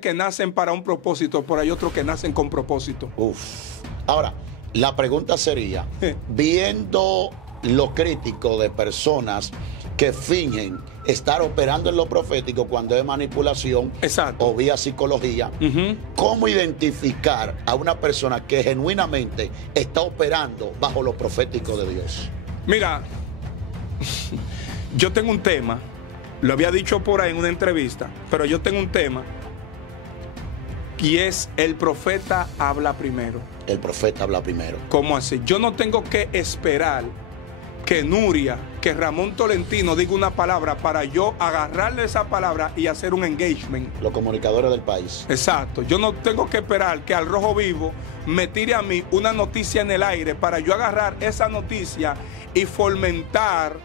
que nacen para un propósito, pero hay otros que nacen con propósito. Ahora, la pregunta sería, viendo lo crítico de personas que fingen estar operando en lo profético cuando es manipulación, exacto, o vía psicología, ¿cómo identificar a una persona que genuinamente está operando bajo lo profético de Dios? Mira, yo tengo un tema, lo había dicho por ahí en una entrevista, pero yo tengo un tema y es: el profeta habla primero. El profeta habla primero. ¿Cómo así? Yo no tengo que esperar que Nuria, que Ramón Tolentino diga una palabra para yo agarrarle esa palabra y hacer un engagement. Los comunicadores del país. Exacto. Yo no tengo que esperar que Al Rojo Vivo me tire a mí una noticia en el aire para yo agarrar esa noticia y fomentar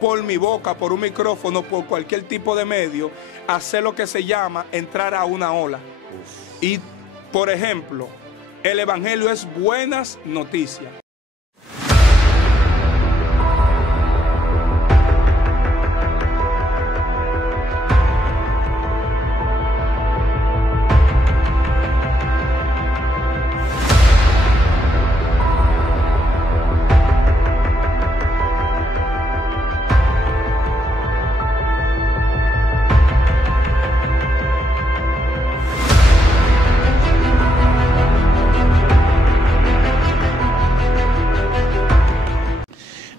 por mi boca, por un micrófono, por cualquier tipo de medio, hacer lo que se llama entrar a una ola. Y, por ejemplo, el evangelio es buenas noticias.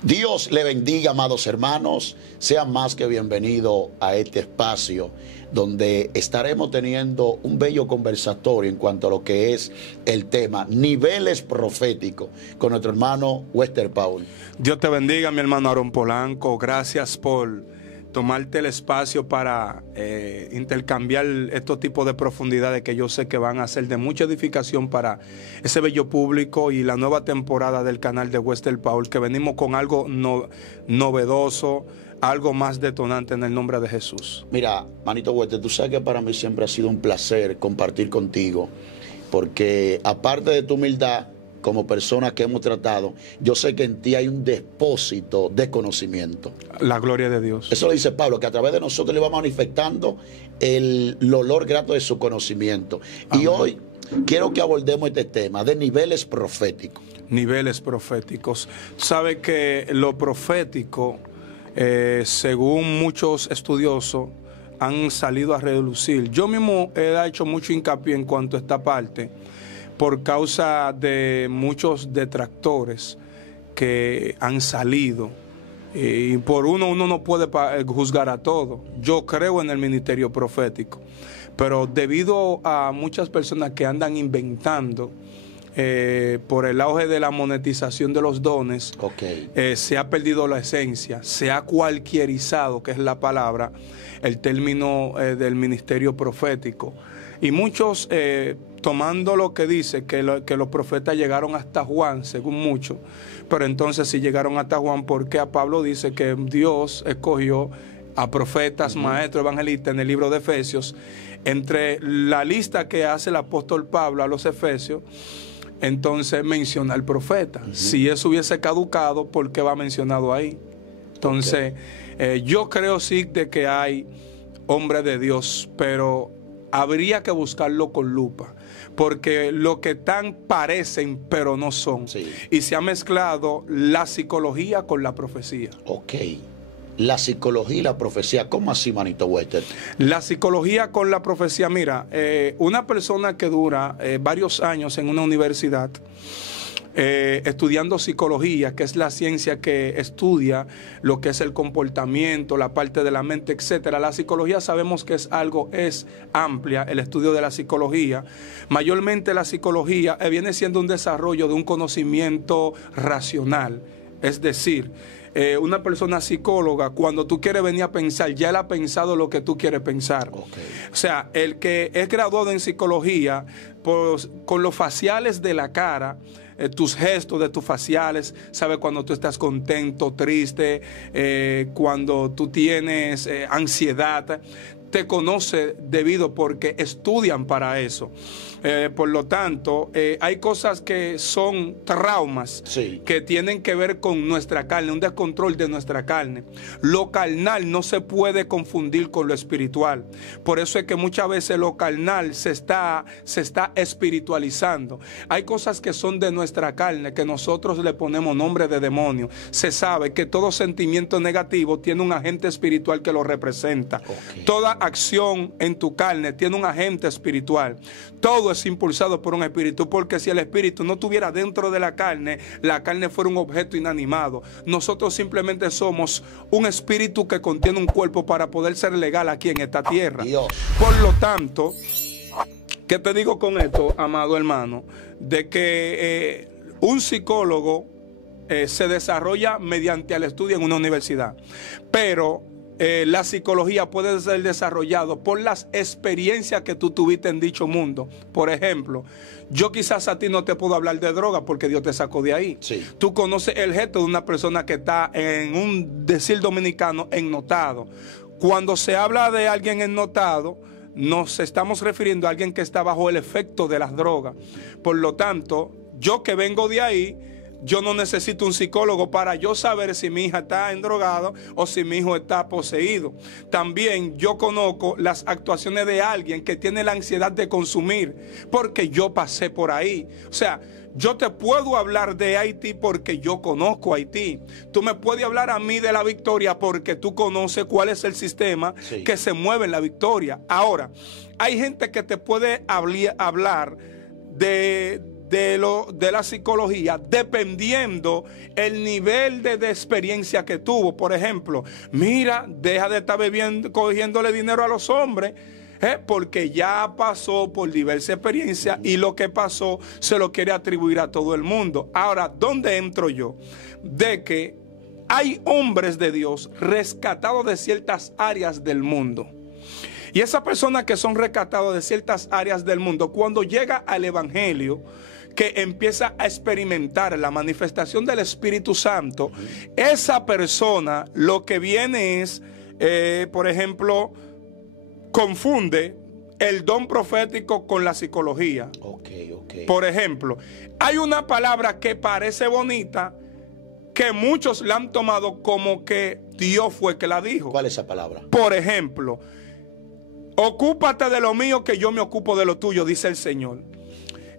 Dios le bendiga, amados hermanos. Sean más que bienvenidos a este espacio donde estaremos teniendo un bello conversatorio en cuanto a lo que es el tema niveles proféticos con nuestro hermano Wester Paul. Dios te bendiga, mi hermano Aaron Polanco. Gracias por tomarte el espacio para intercambiar estos tipos de profundidades que yo sé que van a ser de mucha edificación para ese bello público y la nueva temporada del canal de Wester Paul, que venimos con algo novedoso, algo más detonante en el nombre de Jesús. Mira, manito Wester, tú sabes que para mí siempre ha sido un placer compartir contigo, porque aparte de tu humildad como persona que hemos tratado, yo sé que en ti hay un depósito de conocimiento. La gloria de Dios. Eso lo dice Pablo, que a través de nosotros le va manifestando el olor grato de su conocimiento. Amén. Y hoy quiero que abordemos este tema de niveles proféticos. Niveles proféticos. Sabe que lo profético, según muchos estudiosos, han salido a relucir. Yo mismo he hecho mucho hincapié en cuanto a esta parte, por causa de muchos detractores que han salido. Y por uno no puede juzgar a todo. Yo creo en el ministerio profético, pero debido a muchas personas que andan inventando, por el auge de la monetización de los dones, se ha perdido la esencia, se ha cualquierizado, que es la palabra, el término del ministerio profético. Y muchos, tomando lo que dice, que los profetas llegaron hasta Juan, según muchos, pero entonces si llegaron hasta Juan, ¿por qué a Pablo dice que Dios escogió a profetas, maestros, evangelistas en el libro de Efesios? Entre la lista que hace el apóstol Pablo a los Efesios, entonces menciona al profeta. Si eso hubiese caducado, ¿por qué va mencionado ahí? Entonces, yo creo sí de que hay hombres de Dios, pero habría que buscarlo con lupa, porque lo que tan parecen pero no son. Sí. Y se ha mezclado la psicología con la profecía. La psicología y la profecía, ¿cómo así, manito Wester? La psicología con la profecía, mira, una persona que dura varios años en una universidad estudiando psicología, que es la ciencia que estudia lo que es el comportamiento, la parte de la mente, etcétera. La psicología sabemos que es amplia, el estudio de la psicología. Mayormente la psicología viene siendo un desarrollo de un conocimiento racional, es decir, una persona psicóloga, cuando tú quieres venir a pensar, ya él ha pensado lo que tú quieres pensar. O sea, el que es graduado en psicología, con los faciales de la cara, tus gestos de tus faciales, sabe cuando tú estás contento, triste, cuando tú tienes ansiedad, te conoce debido porque estudian para eso. Por lo tanto, hay cosas que son traumas que tienen que ver con nuestra carne, un descontrol de nuestra carne. Lo carnal no se puede confundir con lo espiritual. Por eso es que muchas veces lo carnal se está espiritualizando. Hay cosas que son de nuestra carne que nosotros le ponemos nombre de demonio. Se sabe que todo sentimiento negativo tiene un agente espiritual que lo representa. Toda acción en tu carne tiene un agente espiritual. Todo es impulsado por un espíritu, porque si el espíritu no estuviera dentro de la carne fuera un objeto inanimado. Nosotros simplemente somos un espíritu que contiene un cuerpo para poder ser legal aquí en esta tierra. Dios. Por lo tanto, ¿qué te digo con esto, amado hermano? De que un psicólogo se desarrolla mediante el estudio en una universidad, pero la psicología puede ser desarrollada por las experiencias que tú tuviste en dicho mundo. Por ejemplo, yo quizás a ti no te puedo hablar de droga porque Dios te sacó de ahí. Sí. Tú conoces el gesto de una persona que está en un decir dominicano ennotado. Cuando se habla de alguien ennotado, nos estamos refiriendo a alguien que está bajo el efecto de las drogas. Por lo tanto, yo que vengo de ahí, yo no necesito un psicólogo para yo saber si mi hija está endrogada o si mi hijo está poseído. También yo conozco las actuaciones de alguien que tiene la ansiedad de consumir, porque yo pasé por ahí. O sea, yo te puedo hablar de Haití porque yo conozco Haití. Tú me puedes hablar a mí de la Victoria porque tú conoces cuál es el sistema que se mueve en la Victoria. Ahora, hay gente que te puede hablar de la psicología dependiendo el nivel de experiencia que tuvo. Por ejemplo, mira, deja de estar bebiendo, cogiéndole dinero a los hombres, porque ya pasó por diversas experiencias y lo que pasó se lo quiere atribuir a todo el mundo. Ahora, ¿dónde entro yo? De que hay hombres de Dios rescatados de ciertas áreas del mundo. Y esas personas que son rescatadas de ciertas áreas del mundo, cuando llega al evangelio, que empieza a experimentar la manifestación del Espíritu Santo, esa persona lo que viene es, por ejemplo, confunde el don profético con la psicología. Por ejemplo, hay una palabra que parece bonita, que muchos la han tomado como que Dios fue que la dijo. ¿Cuál es esa palabra? Por ejemplo, ocúpate de lo mío que yo me ocupo de lo tuyo, dice el Señor.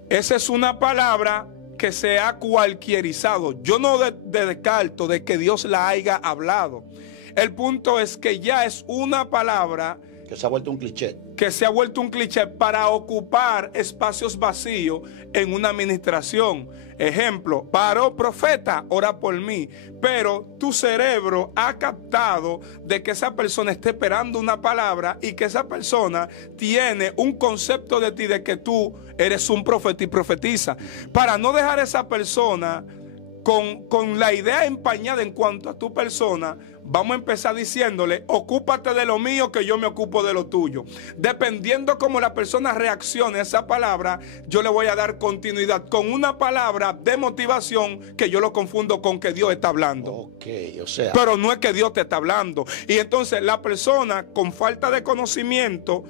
Esa es una palabra que se ha cualquierizado. Yo no descarto de que Dios la haya hablado. El punto es que ya es una palabra que se ha vuelto un cliché. Que se ha vuelto un cliché para ocupar espacios vacíos en una administración. Ejemplo, varón profeta, ora por mí. Pero tu cerebro ha captado de que esa persona está esperando una palabra y que esa persona tiene un concepto de ti de que tú eres un profeta y profetiza. Para no dejar a esa persona con la idea empañada en cuanto a tu persona, vamos a empezar diciéndole, ocúpate de lo mío que yo me ocupo de lo tuyo. Dependiendo cómo la persona reaccione a esa palabra, yo le voy a dar continuidad con una palabra de motivación que yo lo confundo con que Dios está hablando. Pero no es que Dios te está hablando. Y entonces la persona con falta de conocimiento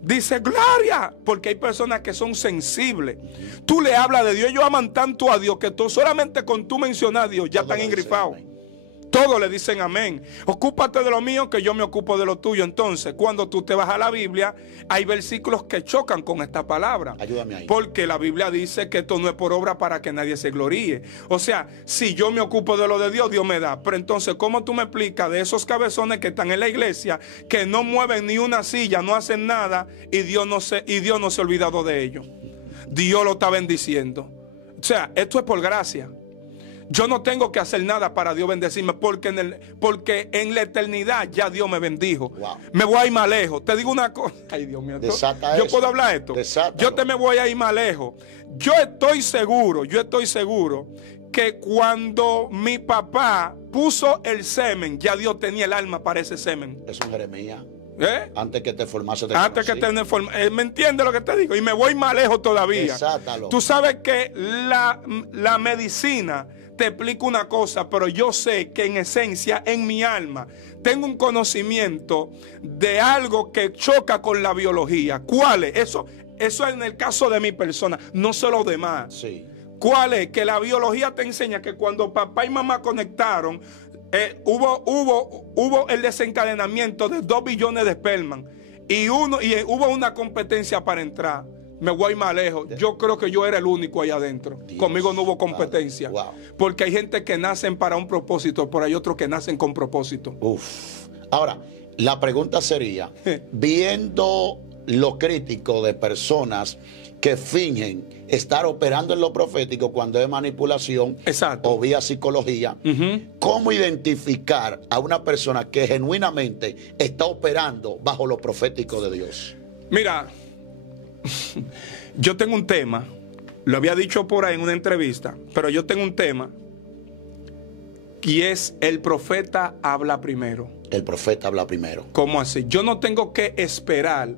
dice gloria, porque hay personas que son sensibles. Tú le hablas de Dios, ellos aman tanto a Dios que tú solamente con tú mencionar a Dios ya están engrifados. Todos le dicen amén. Ocúpate de lo mío que yo me ocupo de lo tuyo. Entonces, cuando tú te vas a la Biblia, hay versículos que chocan con esta palabra. Ayúdame ahí. Porque la Biblia dice que esto no es por obra para que nadie se gloríe. O sea, si yo me ocupo de lo de Dios, Dios me da. Pero entonces, ¿cómo tú me explicas de esos cabezones que están en la iglesia, que no mueven ni una silla, no hacen nada, y Dios no se ha olvidado de ellos? Dios lo está bendiciendo. O sea, esto es por gracia. Yo no tengo que hacer nada para Dios bendecirme porque en la eternidad ya Dios me bendijo. Wow. Me voy a ir más lejos. Te digo una cosa. Ay, Dios mío. ¿Yo puedo hablar esto? Desátalo. Me voy a ir más lejos. Yo estoy seguro que cuando mi papá puso el semen, ya Dios tenía el alma para ese semen. Es un Jeremías. Antes que te formase. ¿Me entiendes lo que te digo? Y me voy más lejos todavía. Desátalo. Tú sabes que la medicina te explico una cosa, pero yo sé que en esencia, en mi alma, tengo un conocimiento de algo que choca con la biología. ¿Cuál es? Eso es en el caso de mi persona, no sé los demás. Sí. ¿Cuál es? Que la biología te enseña que cuando papá y mamá conectaron, hubo el desencadenamiento de 2 billones de esperma y hubo una competencia para entrar. Me voy más lejos. Yo creo que yo era el único ahí adentro. Dios, conmigo no hubo competencia. Wow. Porque hay gente que nacen para un propósito, pero hay otros que nacen con propósito. Uf. Ahora, la pregunta sería, viendo lo crítico de personas que fingen estar operando en lo profético cuando es manipulación, exacto, o vía psicología, ¿cómo identificar a una persona que genuinamente está operando bajo lo profético de Dios? Mira, yo tengo un tema, lo había dicho por ahí en una entrevista, pero yo tengo un tema y es: el profeta habla primero. El profeta habla primero. ¿Cómo así? Yo no tengo que esperar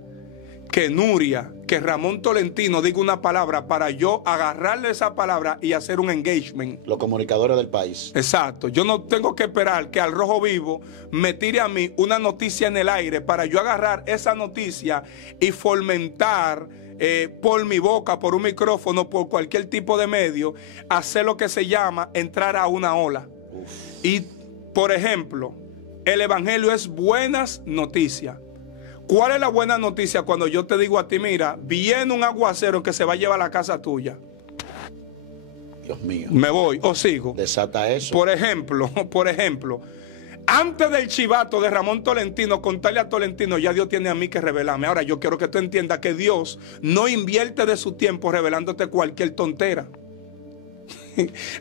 que Nuria, que Ramón Tolentino diga una palabra para yo agarrarle esa palabra y hacer un engagement. Los comunicadores del país. Exacto. Yo no tengo que esperar que Al Rojo Vivo me tire a mí una noticia en el aire para yo agarrar esa noticia y fomentar por mi boca, por un micrófono, por cualquier tipo de medio, hacer lo que se llama entrar a una ola. Uf. Y, por ejemplo, el evangelio es buenas noticias. ¿Cuál es la buena noticia cuando yo te digo a ti, mira, viene un aguacero que se va a llevar a la casa tuya? Dios mío. ¿Me voy o sigo? Desata eso. Por ejemplo, antes del chivato de Ramón Tolentino, contarle a Tolentino, ya Dios tiene a mí que revelarme. Ahora, yo quiero que tú entiendas que Dios no invierte de su tiempo revelándote cualquier tontera.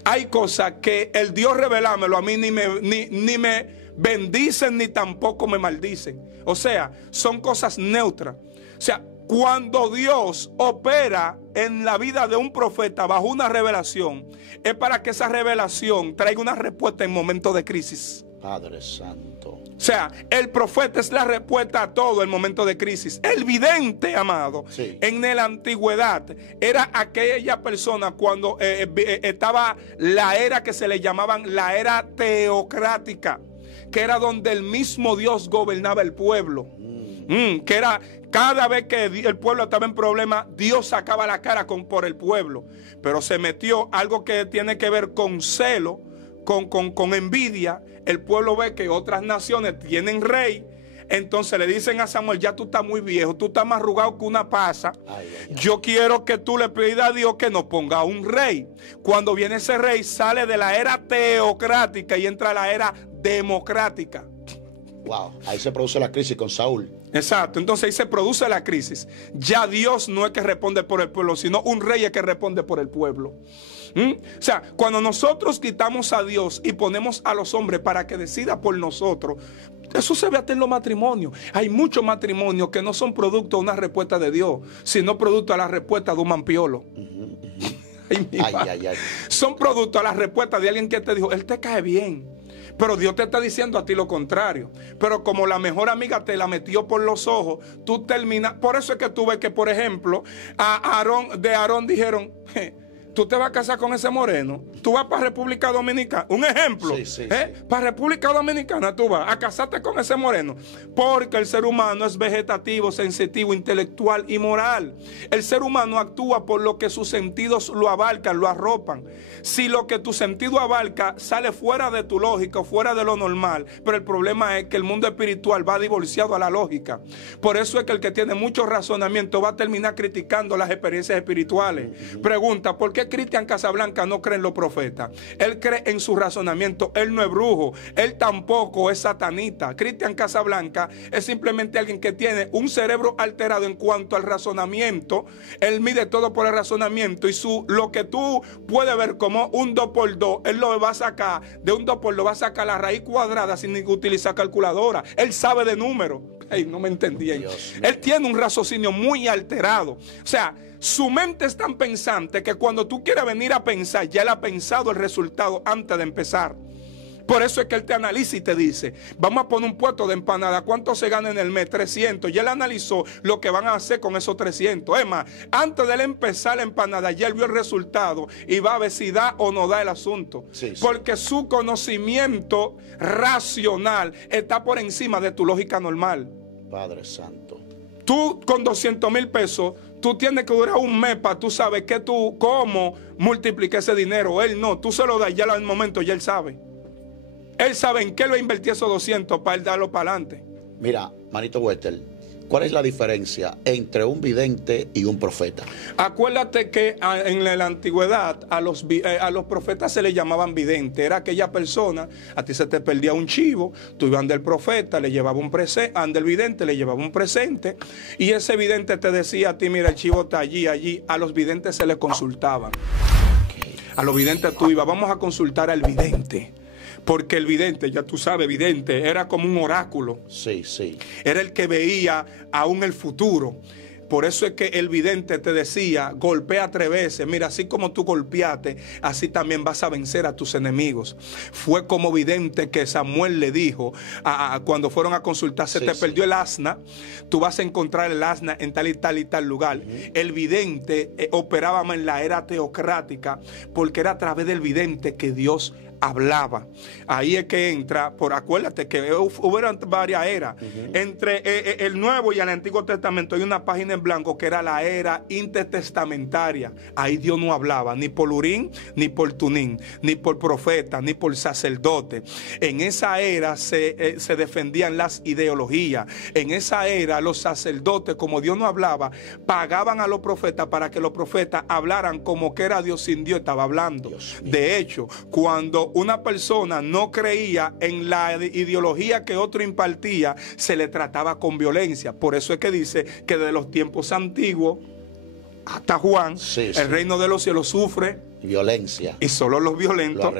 Hay cosas que el Dios revelármelo a mí ni me bendicen ni tampoco me maldicen. O sea, son cosas neutras. O sea, cuando Dios opera en la vida de un profeta bajo una revelación, es para que esa revelación traiga una respuesta en momentos de crisis. Padre Santo. O sea, el profeta es la respuesta a todo en momentos de crisis. El vidente, amado, sí, en la antigüedad era aquella persona cuando estaba la era que se le llamaban la era teocrática, que era donde el mismo Dios gobernaba el pueblo. Que era cada vez que el pueblo estaba en problemas, Dios sacaba la cara por el pueblo. Pero se metió algo que tiene que ver con celo, con envidia. El pueblo ve que otras naciones tienen rey. Entonces le dicen a Samuel: ya tú estás muy viejo, tú estás más arrugado que una pasa. Yo quiero que tú le pidas a Dios que nos ponga un rey. Cuando viene ese rey, sale de la era teocrática y entra a la era democrática. Wow, ahí se produce la crisis con Saúl. Exacto, entonces ahí se produce la crisis. Ya Dios no es que responde por el pueblo, sino un rey es que responde por el pueblo. O sea, cuando nosotros quitamos a Dios y ponemos a los hombres para que decida por nosotros, eso se ve hasta en los matrimonios. Hay muchos matrimonios que no son producto de una respuesta de Dios, sino producto de la respuesta de un mampiolo. Son producto de la respuesta de alguien que te dijo: él te cae bien, pero Dios te está diciendo a ti lo contrario. Pero como la mejor amiga te la metió por los ojos, tú terminas. Por eso es que tú ves que, por ejemplo, a Aarón dijeron: tú te vas a casar con ese moreno, tú vas para República Dominicana. Un ejemplo, para República Dominicana tú vas a casarte con ese moreno. Porque el ser humano es vegetativo, sensitivo, intelectual y moral. El ser humano actúa por lo que sus sentidos lo abarcan, lo arropan. Si lo que tu sentido abarca sale fuera de tu lógica, fuera de lo normal, pero el problema es que el mundo espiritual va divorciado a la lógica. Por eso es que el que tiene mucho razonamiento va a terminar criticando las experiencias espirituales. Pregunta: ¿por qué Cristian Casablanca no cree en los profetas? Él cree en su razonamiento. Él no es brujo, él tampoco es satanita. Cristian Casablanca es simplemente alguien que tiene un cerebro alterado en cuanto al razonamiento. Él mide todo por el razonamiento, y lo que tú puedes ver como un 2 por 2, él lo va a sacar de un 2 por 2, va a sacar la raíz cuadrada sin utilizar calculadora. Él sabe de números. No me entendían. Él tiene un raciocinio muy alterado. O sea, su mente es tan pensante que cuando tú quieres venir a pensar, ya él ha pensado el resultado antes de empezar. Por eso es que él te analiza y te dice, vamos a poner un puesto de empanada, ¿cuánto se gana en el mes? 300. Y él analizó lo que van a hacer con esos 300. Es más, antes de él empezar la empanada, ya él vio el resultado y va a ver si da o no da el asunto. Sí. Porque su conocimiento racional está por encima de tu lógica normal. Padre Santo. Tú con 200,000 pesos, tú tienes que durar un mes para tú sabes cómo multiplicar ese dinero. Él no, tú se lo das ya al momento, ya él sabe. Él sabe en qué lo invertí esos 200 para él darlo para adelante. Mira, manito Wester, ¿cuál es la diferencia entre un vidente y un profeta? Acuérdate que en la antigüedad a los profetas se les llamaban videntes. Era aquella persona, a ti se te perdía un chivo, tú ibas del profeta, le llevaba un presente, del vidente le llevaba un presente, y ese vidente te decía a ti, mira, el chivo está allí. A los videntes se les consultaba. A los videntes tú ibas, vamos a consultar al vidente. Porque el vidente, ya tú sabes, vidente, era como un oráculo. Sí, sí. Era el que veía aún el futuro. Por eso es que el vidente te decía, golpea 3 veces. Mira, así como tú golpeaste, así también vas a vencer a tus enemigos. Fue como vidente que Samuel le dijo, cuando fueron a consultar, se te perdió el asna, tú vas a encontrar el asna en tal y tal y tal lugar. El vidente operaba en la era teocrática, porque era a través del vidente que Dios hablaba. Ahí es que entra, acuérdate que hubo varias eras. Entre el Nuevo y el Antiguo Testamento hay una página en blanco que era la era intertestamentaria. Ahí Dios no hablaba ni por Urim, ni por Tumim, ni por profeta, ni por sacerdote. En esa era se defendían las ideologías. En esa era los sacerdotes, como Dios no hablaba, pagaban a los profetas para que los profetas hablaran como que era Dios sin Dios estaba hablando. De hecho, cuando una persona no creía en la ideología que otro impartía, se le trataba con violencia. Por eso es que dice que desde los tiempos antiguos hasta Juan, el reino de los cielos sufre violencia. Y solo los violentos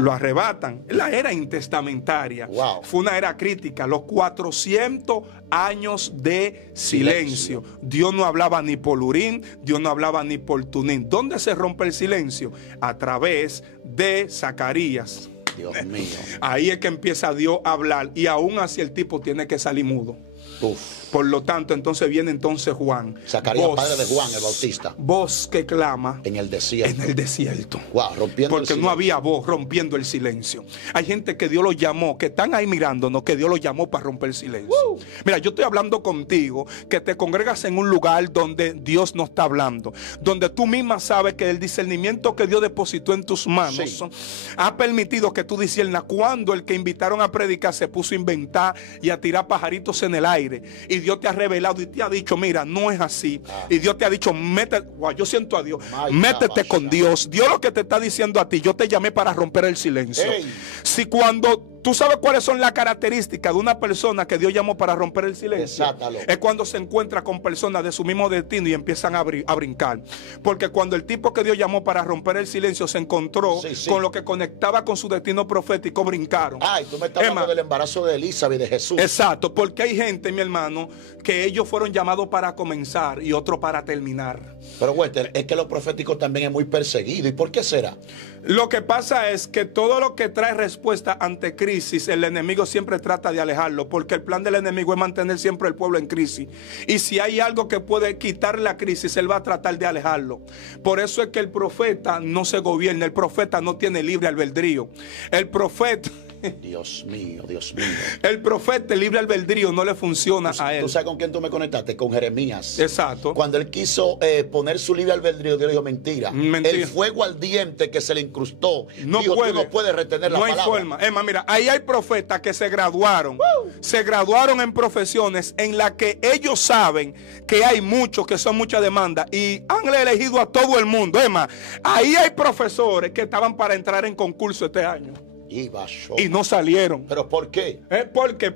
lo arrebatan. La era intestamentaria fue una era crítica. Los 400 años de silencio. Dios no hablaba ni por Urim, Dios no hablaba ni por Tumim. ¿Dónde se rompe el silencio? A través de Zacarías. Dios mío. Ahí es que empieza Dios a hablar, y aún así el tipo tiene que salir mudo. Por lo tanto, entonces viene Juan. Zacarías, padre de Juan el Bautista. Voz que clama en el desierto. En el desierto. Rompiendo porque no había voz, rompiendo el silencio. Hay gente que Dios lo llamó, que están ahí mirándonos, que Dios lo llamó para romper el silencio. Mira, yo estoy hablando contigo, que te congregas en un lugar donde Dios no está hablando, donde tú misma sabes que el discernimiento que Dios depositó en tus manos ha permitido que tú discernas cuando el que invitaron a predicar se puso a inventar y a tirar pajaritos en el aire. Y Dios te ha revelado y te ha dicho, mira, no es así. Y Dios te ha dicho, yo siento a Dios, métete con Dios. Dios lo que te está diciendo a ti, yo te llamé para romper el silencio. Si cuando tú sabes cuáles son las características de una persona que Dios llamó para romper el silencio, es cuando se encuentra con personas de su mismo destino y empiezan a brincar. Porque cuando el tipo que Dios llamó para romper el silencio se encontró con lo que conectaba con su destino profético, brincaron. Tú me estás hablando del embarazo de Elizabeth y de Jesús. Exacto, porque hay gente, mi hermano, que ellos fueron llamados para comenzar y otros para terminar. Pero Wester, es que lo profético también es muy perseguido. ¿Y por qué será? Lo que pasa es que todo lo que trae respuesta ante crisis, el enemigo siempre trata de alejarlo, porque el plan del enemigo es mantener siempre el pueblo en crisis. Y si hay algo que puede quitar la crisis, él va a tratar de alejarlo. Por eso es que el profeta no se gobierna, el profeta no tiene libre albedrío. El profeta... Dios mío, Dios mío. El profeta, el libre albedrío no le funciona a él. ¿Tú sabes con quién tú me conectaste? Con Jeremías. Exacto. Cuando él quiso poner su libre albedrío, Dios le dijo, mentira. El fuego ardiente que se le incrustó, tú no puedes retener la palabra. No hay forma. Es más, mira, ahí hay profetas que se graduaron. Se graduaron en profesiones en las que ellos saben que hay muchos, que son mucha demanda, y han elegido a todo el mundo. Es más, ahí hay profesores que estaban para entrar en concurso este año. Y no salieron. ¿Pero por qué?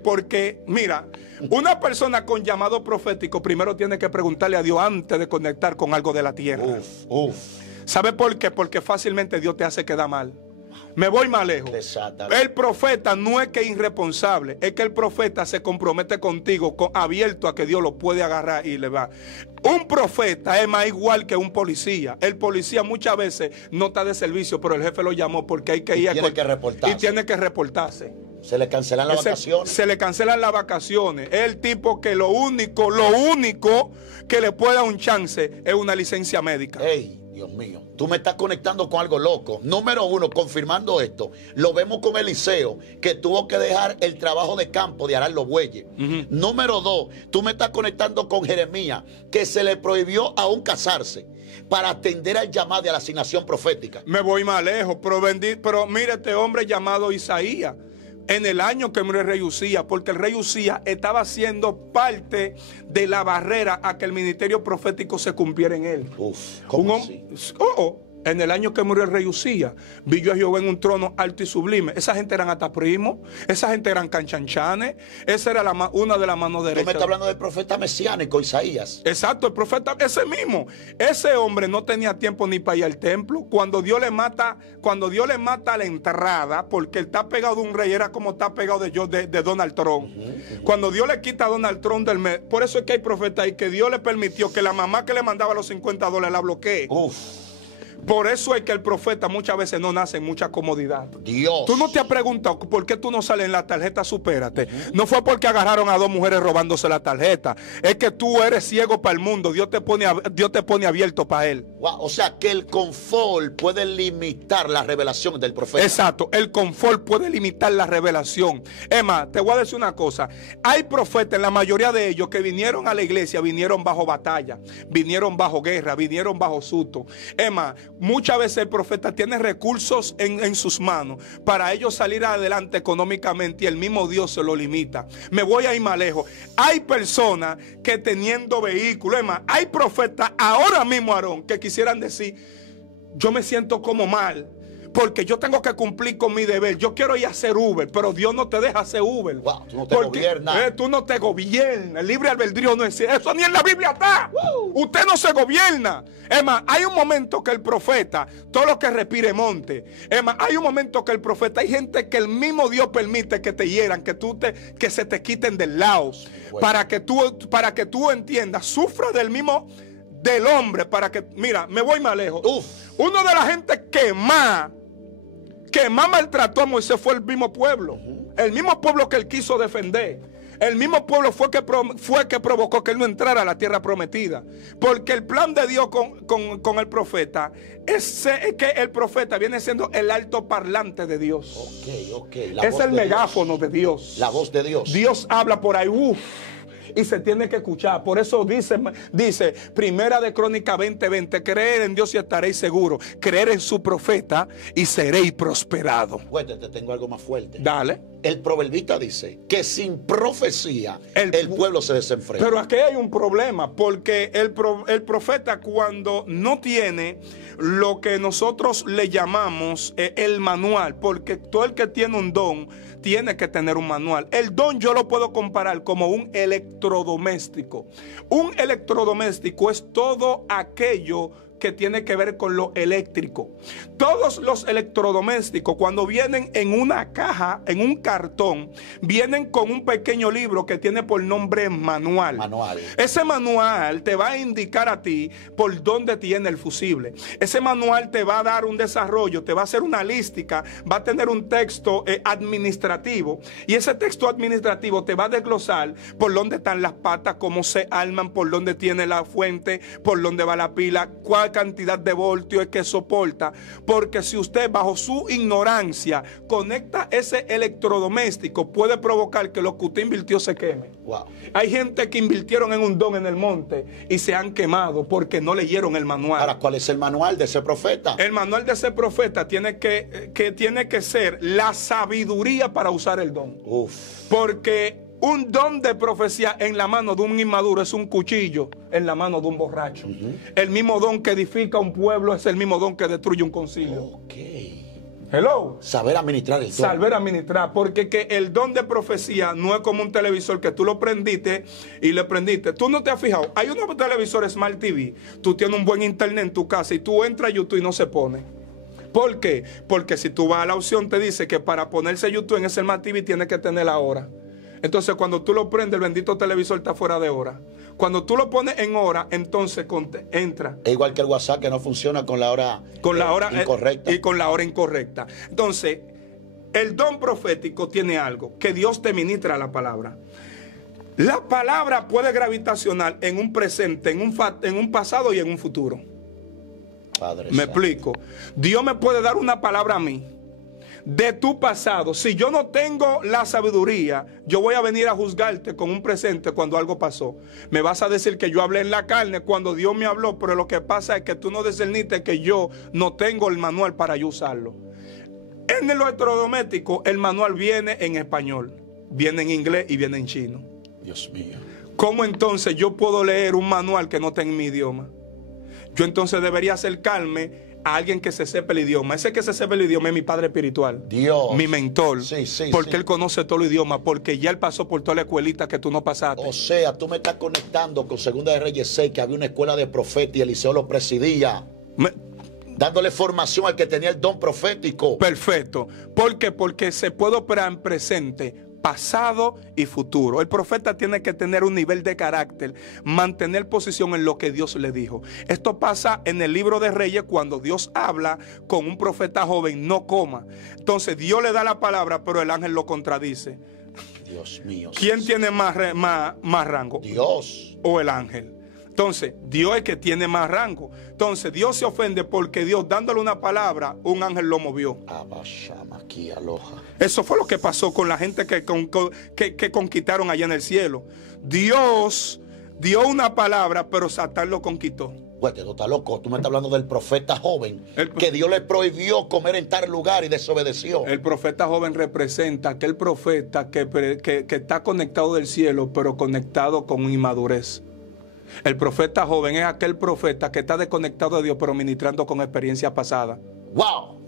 Porque, mira, una persona con llamado profético primero tiene que preguntarle a Dios antes de conectar con algo de la tierra. ¿Sabe por qué? Porque fácilmente Dios te hace quedar mal. Me voy más lejos. Desátalo. El profeta no es que es irresponsable, es que el profeta se compromete contigo, abierto a que Dios lo puede agarrar y le va. Un profeta es más igual que un policía. El policía muchas veces no está de servicio, pero el jefe lo llamó porque hay que ir tiene que reportarse. Y tiene que reportarse. Se le cancelan las vacaciones. Se le cancelan las vacaciones. Es el tipo que lo único que le puede dar un chance es una licencia médica. ¡Ey! Dios mío, tú me estás conectando con algo loco. Número uno, confirmando esto, lo vemos con Eliseo, que tuvo que dejar el trabajo de campo de arar los bueyes. Número dos, tú me estás conectando con Jeremías, que se le prohibió aún casarse para atender al llamado de la asignación profética. Me voy más lejos, pero mire este hombre llamado Isaías. En el año que murió el rey Usías, porque el rey Usías estaba siendo parte de la barrera a que el ministerio profético se cumpliera en él. ¿Cómo así? En el año que murió el rey Usías, vi yo a Jehová en un trono alto y sublime. Esa gente eran hasta primos, esa gente eran canchanchanes, esa era una de las manos derechas. Tú me estás hablando del profeta mesiánico Isaías. Exacto, el profeta, ese mismo. Ese hombre no tenía tiempo ni para ir al templo. Cuando Dios le mata a la entrada, porque él está pegado de un rey, era como está pegado de Donald Trump. Cuando Dios le quita a Donald Trump del mes, por eso es que hay profetas ahí que Dios le permitió que la mamá que le mandaba los $50 la bloquee. Por eso es que el profeta muchas veces no nace en mucha comodidad. Dios. Tú no te has preguntado por qué tú no sales en la tarjeta Supérate. No fue porque agarraron a dos mujeres robándose la tarjeta. Es que tú eres ciego para el mundo. Dios te pone abierto para él. Wow, o sea que el confort puede limitar la revelación del profeta. Exacto. El confort puede limitar la revelación. Emma, te voy a decir una cosa. Hay profetas, la mayoría de ellos, que vinieron a la iglesia, vinieron bajo batalla, vinieron bajo guerra, vinieron bajo susto. Emma, muchas veces el profeta tiene recursos en sus manos para ellos salir adelante económicamente y el mismo Dios se lo limita. Me voy a ir más lejos. Hay personas que teniendo vehículos, es más, hay profetas ahora mismo, Aarón, que quisieran decir, yo me siento como mal porque yo tengo que cumplir con mi deber. Yo quiero ir a hacer Uber, pero Dios no te deja hacer Uber. Wow, tú no te gobiernas. Tú no te gobiernas. El libre albedrío no existe. Eso ni en la Biblia está. Usted no se gobierna. Es más, hay un momento que el profeta, todo lo que respire monte. Es más, hay un momento que el profeta, hay gente que el mismo Dios permite que te hieran, que se te quiten del lado. Bueno. Para que tú entiendas, sufra del mismo del hombre, para que, mira, me voy más lejos. Uno de la gente que más maltrató a Moisés fue el mismo pueblo. El mismo pueblo que él quiso defender. El mismo pueblo fue que provocó que él no entrara a la tierra prometida. Porque el plan de Dios con el profeta es que el profeta viene siendo el altoparlante de Dios. Es el megáfono de Dios. La voz de Dios. Dios habla por ahí. Y se tiene que escuchar. Por eso dice Primera de Crónica 20:20, creer en Dios y estaréis seguros. Creer en su profeta y seréis prosperados. Pues te tengo algo más fuerte. Dale. El proverbista dice que sin profecía el pueblo se desenfrena. Pero aquí hay un problema, porque el profeta, cuando no tiene lo que nosotros le llamamos el manual, porque todo el que tiene un don tiene que tener un manual. El don yo lo puedo comparar como un electrodoméstico. Un electrodoméstico es todo aquello que tiene que ver con lo eléctrico. Todos los electrodomésticos, cuando vienen en una caja, en un cartón, vienen con un pequeño libro que tiene por nombre manual. Ese manual te va a indicar a ti por dónde tiene el fusible. Ese manual te va a dar un desarrollo, te va a hacer una lística, va a tener un texto administrativo, y ese texto administrativo te va a desglosar por dónde están las patas, cómo se arman, por dónde tiene la fuente, por dónde va la pila, cuál cantidad de voltio es que soporta. Porque si usted bajo su ignorancia conecta ese electrodoméstico, puede provocar que lo que usted invirtió se queme. Hay gente que invirtieron en un don en el monte y se han quemado porque no leyeron el manual. Ahora, ¿cuál es el manual de ese profeta? El manual de ese profeta tiene que ser la sabiduría para usar el don. Porque un don de profecía en la mano de un inmaduro es un cuchillo en la mano de un borracho. El mismo don que edifica un pueblo es el mismo don que destruye un concilio. Hello. Saber administrar el don. Saber administrar, porque que el don de profecía no es como un televisor que tú lo prendiste y le prendiste. Tú no te has fijado. Hay unos televisores Smart TV. Tú tienes un buen internet en tu casa y tú entras a YouTube y no se pone. ¿Por qué? Porque si tú vas a la opción te dice que para ponerse YouTube en Smart TV tienes que tener la hora. Entonces cuando tú lo prendes, el bendito televisor está fuera de hora. Cuando tú lo pones en hora, entonces entra. Es igual que el WhatsApp, que no funciona con la hora, incorrecta. Y con la hora incorrecta. Entonces, el don profético tiene algo, que Dios te ministra la palabra. La palabra puede gravitacionar en un presente, en un pasado y en un futuro. Padre Me Santo. explico. Dios me puede dar una palabra a mí de tu pasado. Si yo no tengo la sabiduría, yo voy a venir a juzgarte con un presente cuando algo pasó. Me vas a decir que yo hablé en la carne cuando Dios me habló, pero lo que pasa es que tú no discerniste que yo no tengo el manual para yo usarlo. En el electrodoméstico, el manual viene en español, viene en inglés y viene en chino. Dios mío. ¿Cómo entonces yo puedo leer un manual que no está en mi idioma? Yo entonces debería acercarme a alguien que se sepa el idioma. Ese que se sepa el idioma es mi padre espiritual. Dios. Mi mentor. Sí, porque él conoce todo el idioma, porque ya él pasó por toda la escuelita que tú no pasaste. O sea, tú me estás conectando con Segunda de Reyes 6, que había una escuela de profetas y Eliseo lo presidía, dándole formación al que tenía el don profético. Perfecto. ¿Por qué? Porque se puede operar en presente, pasado y futuro. El profeta tiene que tener un nivel de carácter, mantener posición en lo que Dios le dijo. Esto pasa en el libro de Reyes cuando Dios habla con un profeta joven, no coma. Entonces Dios le da la palabra, pero el ángel lo contradice. Dios mío. ¿Quién tiene más rango? Dios. ¿O el ángel? Entonces, Dios es que tiene más rango. Entonces, Dios se ofende porque Dios, dándole una palabra, un ángel lo movió. Eso fue lo que pasó con la gente que conquistaron allá en el cielo. Dios dio una palabra, pero Satán lo conquistó. Pues tú estás loco. Tú me estás hablando del profeta joven, que Dios le prohibió comer en tal lugar y desobedeció. El profeta joven representa aquel profeta que está conectado del cielo, pero conectado con inmadurez. El profeta joven es aquel profeta que está desconectado de Dios, pero ministrando con experiencia pasada. ¡Wow!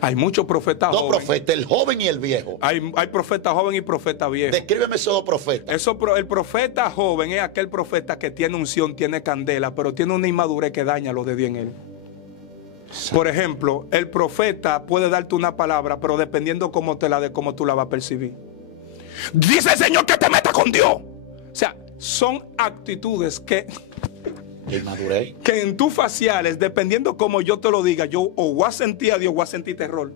Hay muchos profetas jóvenes. Dos profetas, el joven y el viejo. Hay profeta joven y profeta viejo. Descríbeme esos dos profetas. El profeta joven es aquel profeta que tiene unción, tiene candela, pero tiene una inmadurez que daña lo de Dios en él. Por ejemplo, el profeta puede darte una palabra, pero dependiendo cómo tú la vas a percibir. Dice el Señor que te metas con Dios. O sea, son actitudes que en tus faciales, dependiendo cómo yo te lo diga, yo o voy a sentir a Dios o voy a sentir terror.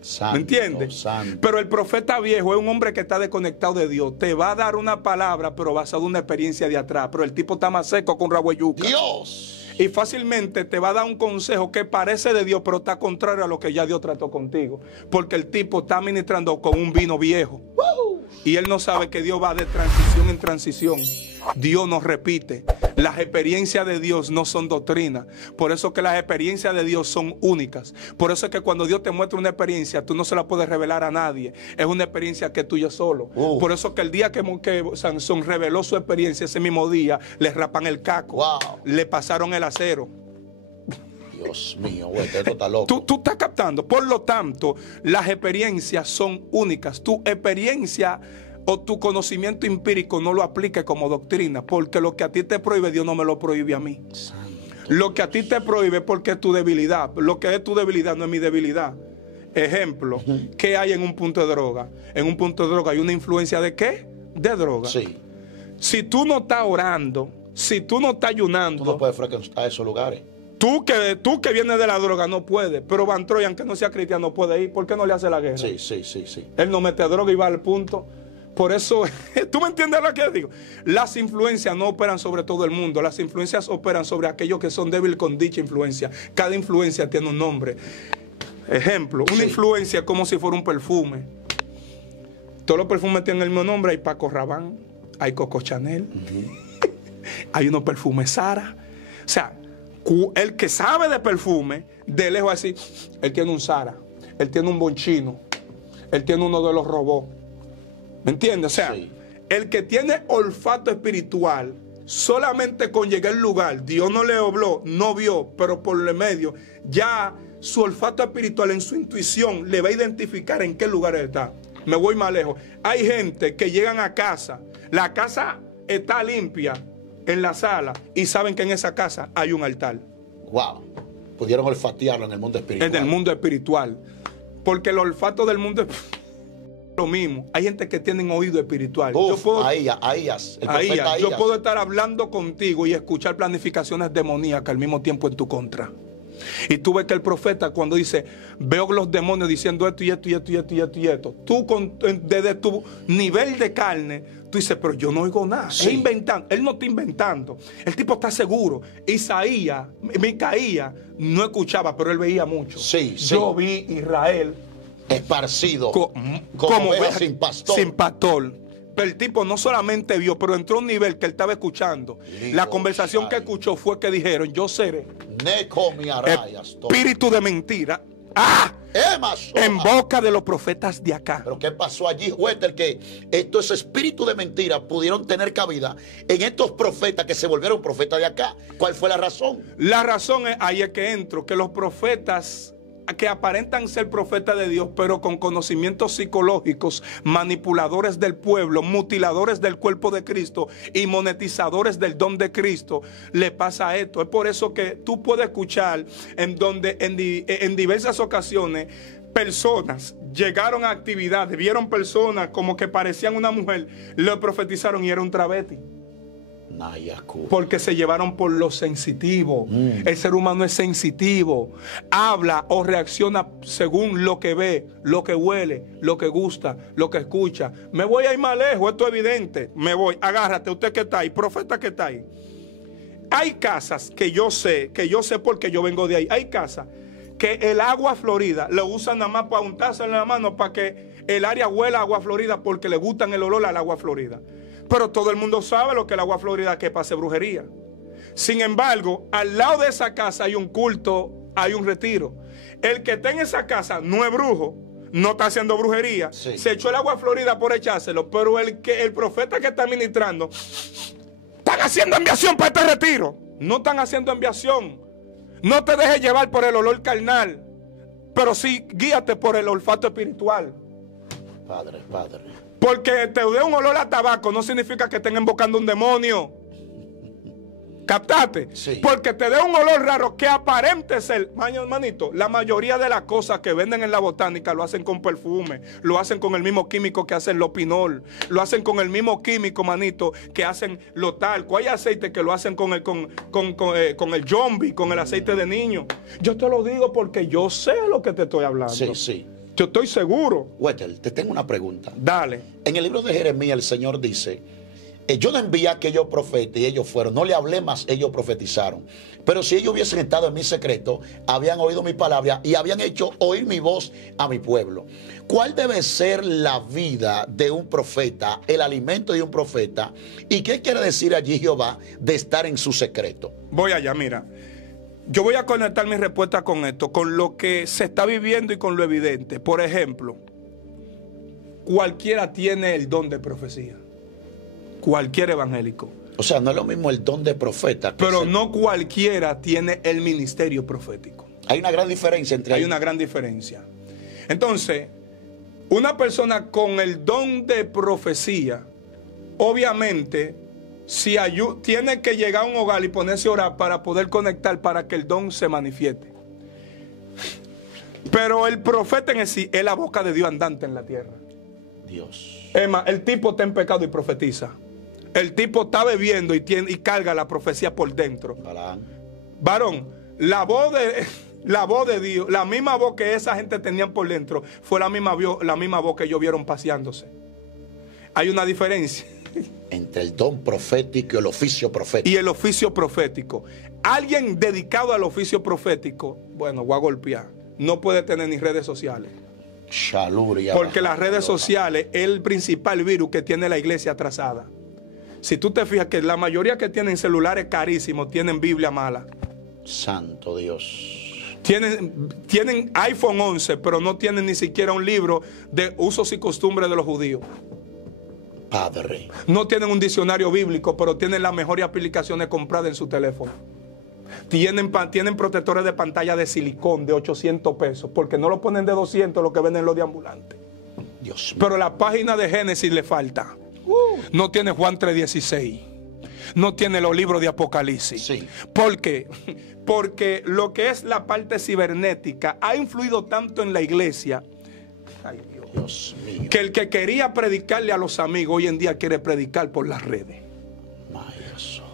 Santo, ¿me entiendes? Santo. Pero el profeta viejo es un hombre que está desconectado de Dios. Te va a dar una palabra, pero basado en una experiencia de atrás. Pero el tipo está más seco con rabo de yuca. Dios. Y fácilmente te va a dar un consejo que parece de Dios, pero está contrario a lo que ya Dios trató contigo. Porque el tipo está ministrando con un vino viejo. Y él no sabe que Dios va de transición en transición. Dios nos repite. Las experiencias de Dios no son doctrina. Por eso que las experiencias de Dios son únicas. Por eso es que cuando Dios te muestra una experiencia, tú no se la puedes revelar a nadie. Es una experiencia que es tuya solo. Por eso que el día que Sansón reveló su experiencia, ese mismo día, le rapan el caco. Le pasaron el acero. Dios mío, güey, esto está loco. Tú estás captando. Por lo tanto, las experiencias son únicas. Tu experiencia o tu conocimiento empírico no lo apliques como doctrina, porque lo que a ti te prohíbe, Dios no me lo prohíbe a mí. Santo lo que a ti te prohíbe porque es tu debilidad. Lo que es tu debilidad no es mi debilidad. Ejemplo, ¿qué hay en un punto de droga? En un punto de droga hay una influencia ¿de qué? De droga. Sí. Si tú no estás orando, si tú no estás ayunando, tú no puedes frecuentar esos lugares. Tú que vienes de la droga no puedes, pero Van Troy, aunque no sea cristiano, no puede ir. ¿Por qué no le hace la guerra? Sí. Él no mete droga y va al punto. Por eso, ¿tú me entiendes lo que digo? Las influencias no operan sobre todo el mundo. Las influencias operan sobre aquellos que son débiles con dicha influencia. Cada influencia tiene un nombre. Ejemplo, una influencia es como si fuera un perfume. Todos los perfumes tienen el mismo nombre. Hay Paco Rabanne, hay Coco Chanel, hay unos perfumes Sara. O sea, el que sabe de perfume, de lejos así, él tiene un Sara, él tiene un Bonchino, él tiene uno de los robots. ¿Me entiendes? O sea, el que tiene olfato espiritual, solamente con llegar al lugar, Dios no le habló, no vio, pero por el medio, ya su olfato espiritual en su intuición le va a identificar en qué lugar está. Me voy más lejos. Hay gente que llegan a casa, la casa está limpia en la sala y saben que en esa casa hay un altar. Wow. Pudieron olfatearlo en el mundo espiritual. En el mundo espiritual. Porque el olfato del mundo es lo mismo. Hay gente que tiene oído espiritual. Uf, yo puedo, Ahías, el profeta yo Ahías. puedo estar hablando contigo y escuchar planificaciones demoníacas al mismo tiempo en tu contra. Y tú ves que el profeta cuando dice, veo los demonios diciendo esto y esto y esto y esto y esto y esto, tú desde tu nivel de carne, tú dices, pero yo no oigo nada. Sí. Es inventando. Él no está inventando. El tipo está seguro. Isaías, Micaías, no escuchaba, pero él veía mucho. Sí, sí. Yo vi Israel Esparcido. como oveja sin pastor. Sin pastor. Pero el tipo no solamente vio, pero entró a un nivel que él estaba escuchando. La conversación que escuchó fue que dijeron, yo seré espíritu de mentira. ¡Ah! En boca de los profetas de acá. Pero ¿qué pasó allí, Wetter? Que estos espíritus de mentira pudieron tener cabida en estos profetas que se volvieron profetas de acá. ¿Cuál fue la razón? La razón es, ahí es que entro, que los profetas que aparentan ser profetas de Dios, pero con conocimientos psicológicos, manipuladores del pueblo, mutiladores del cuerpo de Cristo y monetizadores del don de Cristo, le pasa esto. Es por eso que tú puedes escuchar en diversas ocasiones personas llegaron a actividades, vieron personas como que parecían una mujer, le profetizaron y era un travesti. Porque se llevaron por lo sensitivo. El ser humano es sensitivo. Habla o reacciona según lo que ve, lo que huele, lo que gusta, lo que escucha. Me voy a ir más lejos, esto es evidente. Me voy, agárrate, usted que está ahí, profeta que está ahí. Hay casas que yo sé porque yo vengo de ahí. Hay casas que el agua florida lo usan nada más para untarse en la mano para que el área huela a agua florida porque le gustan el olor al agua florida. Pero todo el mundo sabe lo que es el agua florida, que pase brujería. Sin embargo, al lado de esa casa hay un culto, hay un retiro. El que está en esa casa no es brujo, no está haciendo brujería. Sí. Se echó el agua florida por echárselo, pero el profeta que está ministrando, están haciendo enviación para este retiro. No están haciendo enviación. No te dejes llevar por el olor carnal, pero sí guíate por el olfato espiritual. Padre. Porque te dé un olor a tabaco no significa que estén invocando un demonio. ¿Captaste? Sí. Porque te dé un olor raro que aparente ser, manito, la mayoría de las cosas que venden en la botánica lo hacen con perfume, lo hacen con el mismo químico que hacen Lopinol, lo hacen con el mismo químico, manito, que hacen lo talco. Hay aceite que lo hacen con el Jombi, con el aceite de niño. Yo te lo digo porque yo sé lo que te estoy hablando. Sí. Yo estoy seguro. Wetter, te tengo una pregunta. Dale. En el libro de Jeremías el Señor dice, yo no envié a aquellos profetas y ellos fueron, no le hablé más, ellos profetizaron. Pero si ellos hubiesen estado en mi secreto, habían oído mi palabra y habían hecho oír mi voz a mi pueblo. ¿Cuál debe ser la vida de un profeta, el alimento de un profeta? ¿Y qué quiere decir allí Jehová de estar en su secreto? Voy allá, mira. Yo voy a conectar mi respuesta con esto, con lo que se está viviendo y con lo evidente. Por ejemplo, cualquiera tiene el don de profecía. Cualquier evangélico. O sea, no es lo mismo el don de profeta. Pero no cualquiera tiene el ministerio profético. Hay una gran diferencia entre ellos. Hay una gran diferencia. Entonces, una persona con el don de profecía, obviamente, si tiene que llegar a un hogar y ponerse a orar para poder conectar para que el don se manifieste. Pero el profeta en sí es la boca de Dios andante en la tierra. Dios. Es más, el tipo está en pecado y profetiza. El tipo está bebiendo y carga la profecía por dentro. Varón, la voz de Dios, la misma voz que esa gente tenían por dentro, fue la misma voz que ellos vieron paseándose. Hay una diferencia entre el don profético y el oficio profético. Y el oficio profético. Alguien dedicado al oficio profético, bueno, voy a golpear, no puede tener ni redes sociales. Porque las redes sociales es el principal virus que tiene la iglesia atrasada. Si tú te fijas que la mayoría que tienen celulares carísimos tienen Biblia mala. Santo Dios. Tienen iPhone 11, pero no tienen ni siquiera un libro de usos y costumbres de los judíos. Padre. No tienen un diccionario bíblico, pero tienen las mejores aplicaciones compradas en su teléfono. Tienen protectores de pantalla de silicón de 800 pesos, porque no lo ponen de 200 lo que venden los de ambulantes. Dios mío. Pero la página de Génesis le falta. No tiene Juan 3:16. no tiene los libros de Apocalipsis. Sí. ¿Por qué? Porque lo que es la parte cibernética ha influido tanto en la iglesia, ay Dios mío, que el que quería predicarle a los amigos hoy en día quiere predicar por las redes.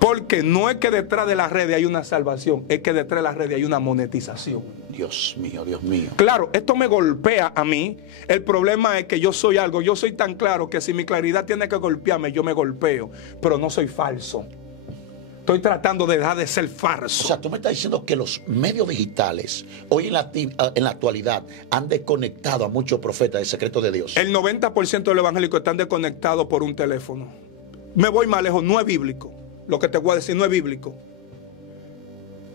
Porque no es que detrás de las redes hay una salvación, es que detrás de las redes hay una monetización. Dios mío, Dios mío. Claro, esto me golpea a mí. El problema es que yo soy algo, yo soy tan claro que si mi claridad tiene que golpearme, yo me golpeo, pero no soy falso. Estoy tratando de dejar de ser falso. O sea, tú me estás diciendo que los medios digitales hoy en la actualidad han desconectado a muchos profetas del secreto de Dios. El 90% de los evangélicos están desconectados por un teléfono. Me voy más lejos, no es bíblico. Lo que te voy a decir no es bíblico.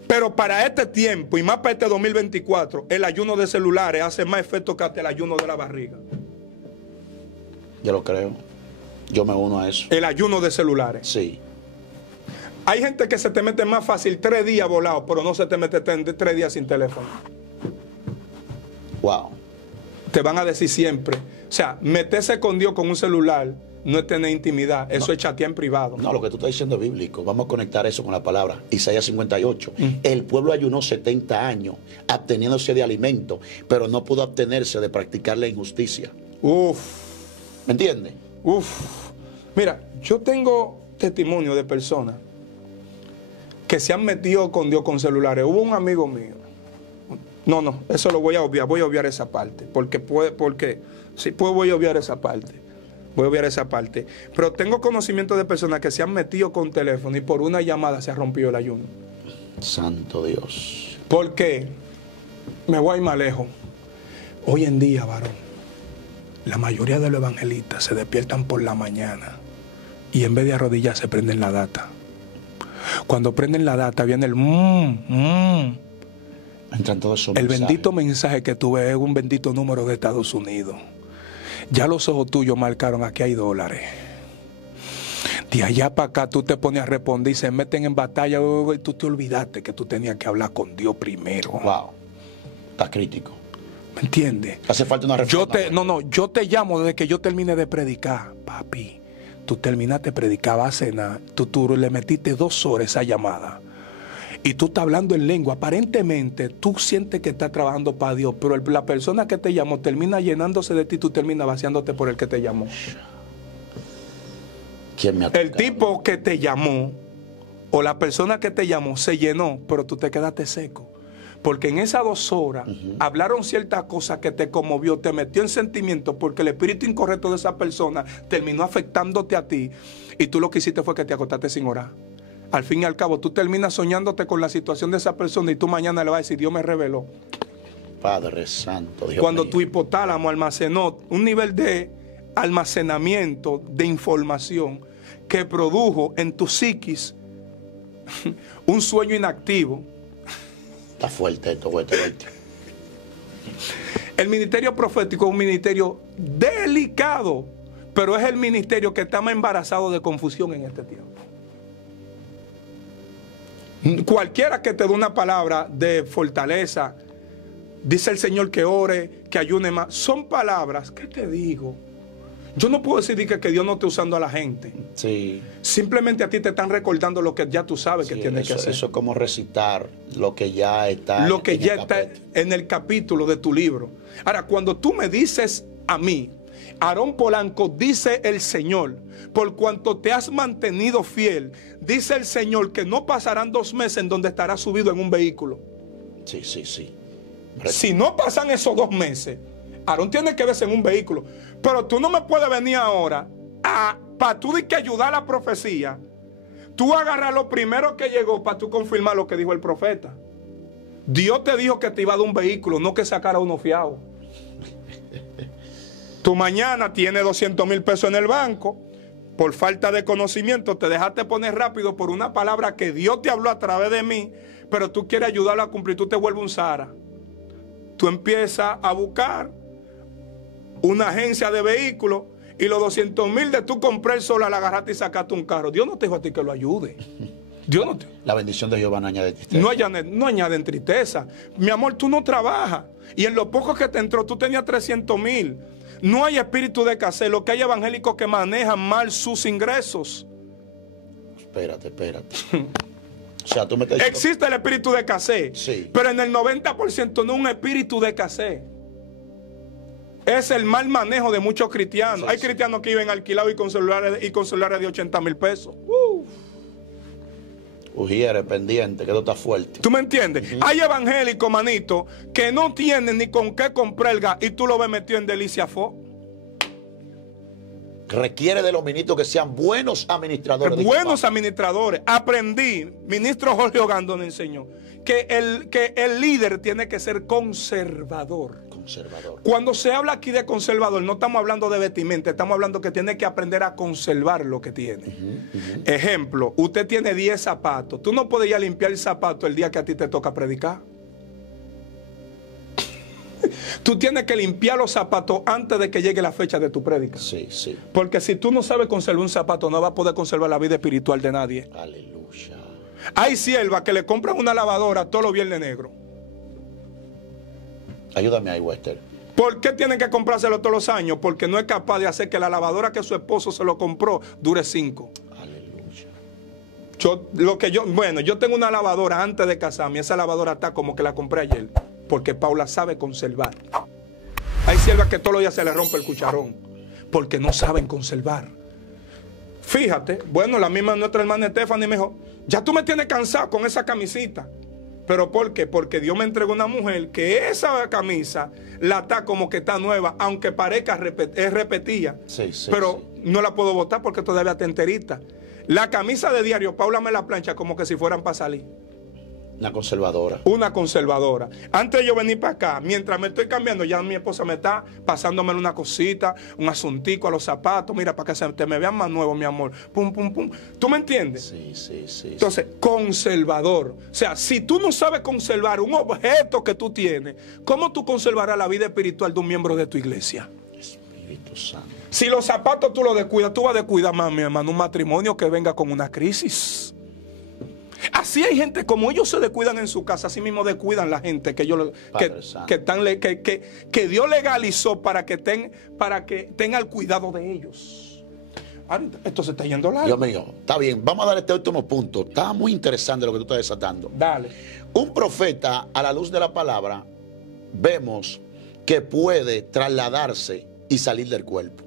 Pero para este tiempo y más para este 2024, el ayuno de celulares hace más efecto que hasta el ayuno de la barriga. Yo lo creo. Yo me uno a eso. El ayuno de celulares. Sí. Hay gente que se te mete más fácil 3 días volado, pero no se te mete 3 días sin teléfono. Wow. Te van a decir siempre. O sea, meterse con Dios con un celular no es tener intimidad, eso es chatear en privado. No, lo que tú estás diciendo es bíblico. Vamos a conectar eso con la palabra. Isaías 58. El pueblo ayunó 70 años absteniéndose de alimento, pero no pudo abstenerse de practicar la injusticia. Uf. ¿Me entiendes? Uf. Mira, yo tengo testimonio de personas que se han metido con Dios con celulares. Hubo un amigo mío. No, eso lo voy a obviar esa parte. Voy a obviar esa parte. Voy a obviar esa parte. Pero tengo conocimiento de personas que se han metido con teléfono y por una llamada se ha rompido el ayuno. Santo Dios. ¿Por qué? Me voy más lejos. Hoy en día, varón, la mayoría de los evangelistas se despiertan por la mañana y en vez de arrodillarse prenden la data. Cuando prenden la data viene el Entran todos esos el mensajes. bendito mensaje que tú ves es un bendito número de Estados Unidos. Ya los ojos tuyos marcaron, aquí hay dólares. De allá para acá tú te pones a responder y se meten en batalla. Y tú te olvidaste que tú tenías que hablar con Dios primero. Wow. Está crítico. ¿Me entiendes? Hace falta una reforma. Yo te llamo desde que yo termine de predicar. Papi, tú terminaste de predicar, vas a cenar. Tú le metiste 2 horas esa llamada. Y tú estás hablando en lengua. Aparentemente tú sientes que estás trabajando para Dios, pero la persona que te llamó termina llenándose de ti, tú terminas vaciándote por el que te llamó. ¿Quién me ha El tocado? tipo que te llamó o la persona que te llamó se llenó, pero tú te quedaste seco. Porque en esas 2 horas hablaron ciertas cosas que te conmovió, te metió en sentimiento, porque el espíritu incorrecto de esa persona terminó afectándote a ti y tú lo que hiciste fue que te acostaste sin orar. Al fin y al cabo, tú terminas soñándote con la situación de esa persona y tú mañana le vas a decir, Dios me reveló. Padre Santo, Dios Cuando mío. tu hipotálamo almacenó un nivel de almacenamiento de información que produjo en tu psiquis un sueño inactivo. Está fuerte esto, fuerte. El ministerio profético es un ministerio delicado, pero es el ministerio que está más embarazado de confusión en este tiempo. Cualquiera que te dé una palabra de fortaleza, dice el Señor que ore, que ayune más, son palabras, ¿qué te digo? Yo no puedo decir que Dios no esté usando a la gente. Sí. Simplemente a ti te están recordando lo que ya tú sabes que tienes que hacer. Eso es como recitar lo que ya está. Lo que ya está en el capítulo de tu libro. Ahora, cuando tú me dices a mí, Aarón Polanco, dice el Señor, por cuanto te has mantenido fiel, dice el Señor que no pasarán 2 meses en donde estarás subido en un vehículo. Sí. Si no pasan esos 2 meses, Aarón tiene que verse en un vehículo. Pero tú no me puedes venir ahora para tú de que ayudar a la profecía. Tú agarras lo primero que llegó para tú confirmar lo que dijo el profeta. Dios te dijo que te iba a dar un vehículo, no que sacara uno fiado. Tú mañana tienes 200,000 pesos en el banco. Por falta de conocimiento te dejaste poner rápido por una palabra que Dios te habló a través de mí, pero tú quieres ayudarlo a cumplir, tú te vuelves un Sara. Tú empiezas a buscar una agencia de vehículos y los 200,000 de tú comprar sola la agarraste y sacaste un carro. Dios no te dijo a ti que lo ayude. Dios no te... La bendición de Jehová no añade tristeza. No añaden tristeza. Mi amor, tú no trabajas. Y en lo poco que te entró, tú tenías 300,000. No hay espíritu de escasez. Lo que hay evangélicos que manejan mal sus ingresos. Espérate. O sea, tú me estás diciendo... Existe el espíritu de escasez, Sí. pero en el 90% no es un espíritu de escasez. Es el mal manejo de muchos cristianos. Sí, Hay sí. cristianos que viven alquilados y con celulares de 80,000 pesos. Ujiere, pendiente, que esto está fuerte. ¿Tú me entiendes? Hay evangélicos, manito, que no tienen ni con qué comprar el gas y tú lo ves metido en Delicia Fo. Requiere de los ministros que sean buenos administradores. Buenos administradores. Aprendí, ministro Jorge Ogando nos enseñó, que el líder tiene que ser conservador. Conservador. Cuando se habla aquí de conservador, no estamos hablando de vestimenta, estamos hablando que tiene que aprender a conservar lo que tiene. Ejemplo, usted tiene 10 zapatos. Tú no puedes ir a limpiar el zapato el día que a ti te toca predicar. Tú tienes que limpiar los zapatos antes de que llegue la fecha de tu prédica. Sí, sí. Porque si tú no sabes conservar un zapato, no vas a poder conservar la vida espiritual de nadie. Aleluya. Hay siervas que le compran una lavadora todos los viernes negros. Ayúdame ahí, Wester. ¿Por qué tienen que comprárselo todos los años? Porque no es capaz de hacer que la lavadora que su esposo se lo compró dure 5. Aleluya. Yo tengo una lavadora antes de casarme. Esa lavadora está como que la compré ayer. Porque Paula sabe conservar. Hay siervas que todos los días se le rompe el cucharón. Porque no saben conservar. Fíjate, bueno, la misma nuestra hermana Stephanie me dijo, ya tú me tienes cansado con esa camisita. ¿Pero por qué? Porque Dios me entregó una mujer que esa camisa la está como que está nueva, aunque parezca es repetida. Sí, sí, pero sí. no la puedo botar porque todavía está enterita. La camisa de diario, Paula me la plancha como que si fueran para salir. Una conservadora. Una conservadora. Antes de yo venir para acá, mientras me estoy cambiando, ya mi esposa me está pasándome una cosita, un asuntico a los zapatos. Mira, para que se te me vean más nuevos, mi amor. Pum, pum, pum. ¿Tú me entiendes? Sí, sí, sí. Entonces, conservador. O sea, si tú no sabes conservar un objeto que tú tienes, ¿cómo tú conservarás la vida espiritual de un miembro de tu iglesia? Espíritu Santo. Si los zapatos tú los descuidas, tú vas a descuidar más, mi hermano, un matrimonio que venga con una crisis. Así hay gente, como ellos se descuidan en su casa, así mismo descuidan la gente que que Dios legalizó para que tenga el cuidado de ellos. Esto se está yendo largo. Dios mío, está bien, vamos a dar este último punto. Está muy interesante lo que tú estás desatando. Dale. Un profeta, a la luz de la palabra, vemos que puede trasladarse y salir del cuerpo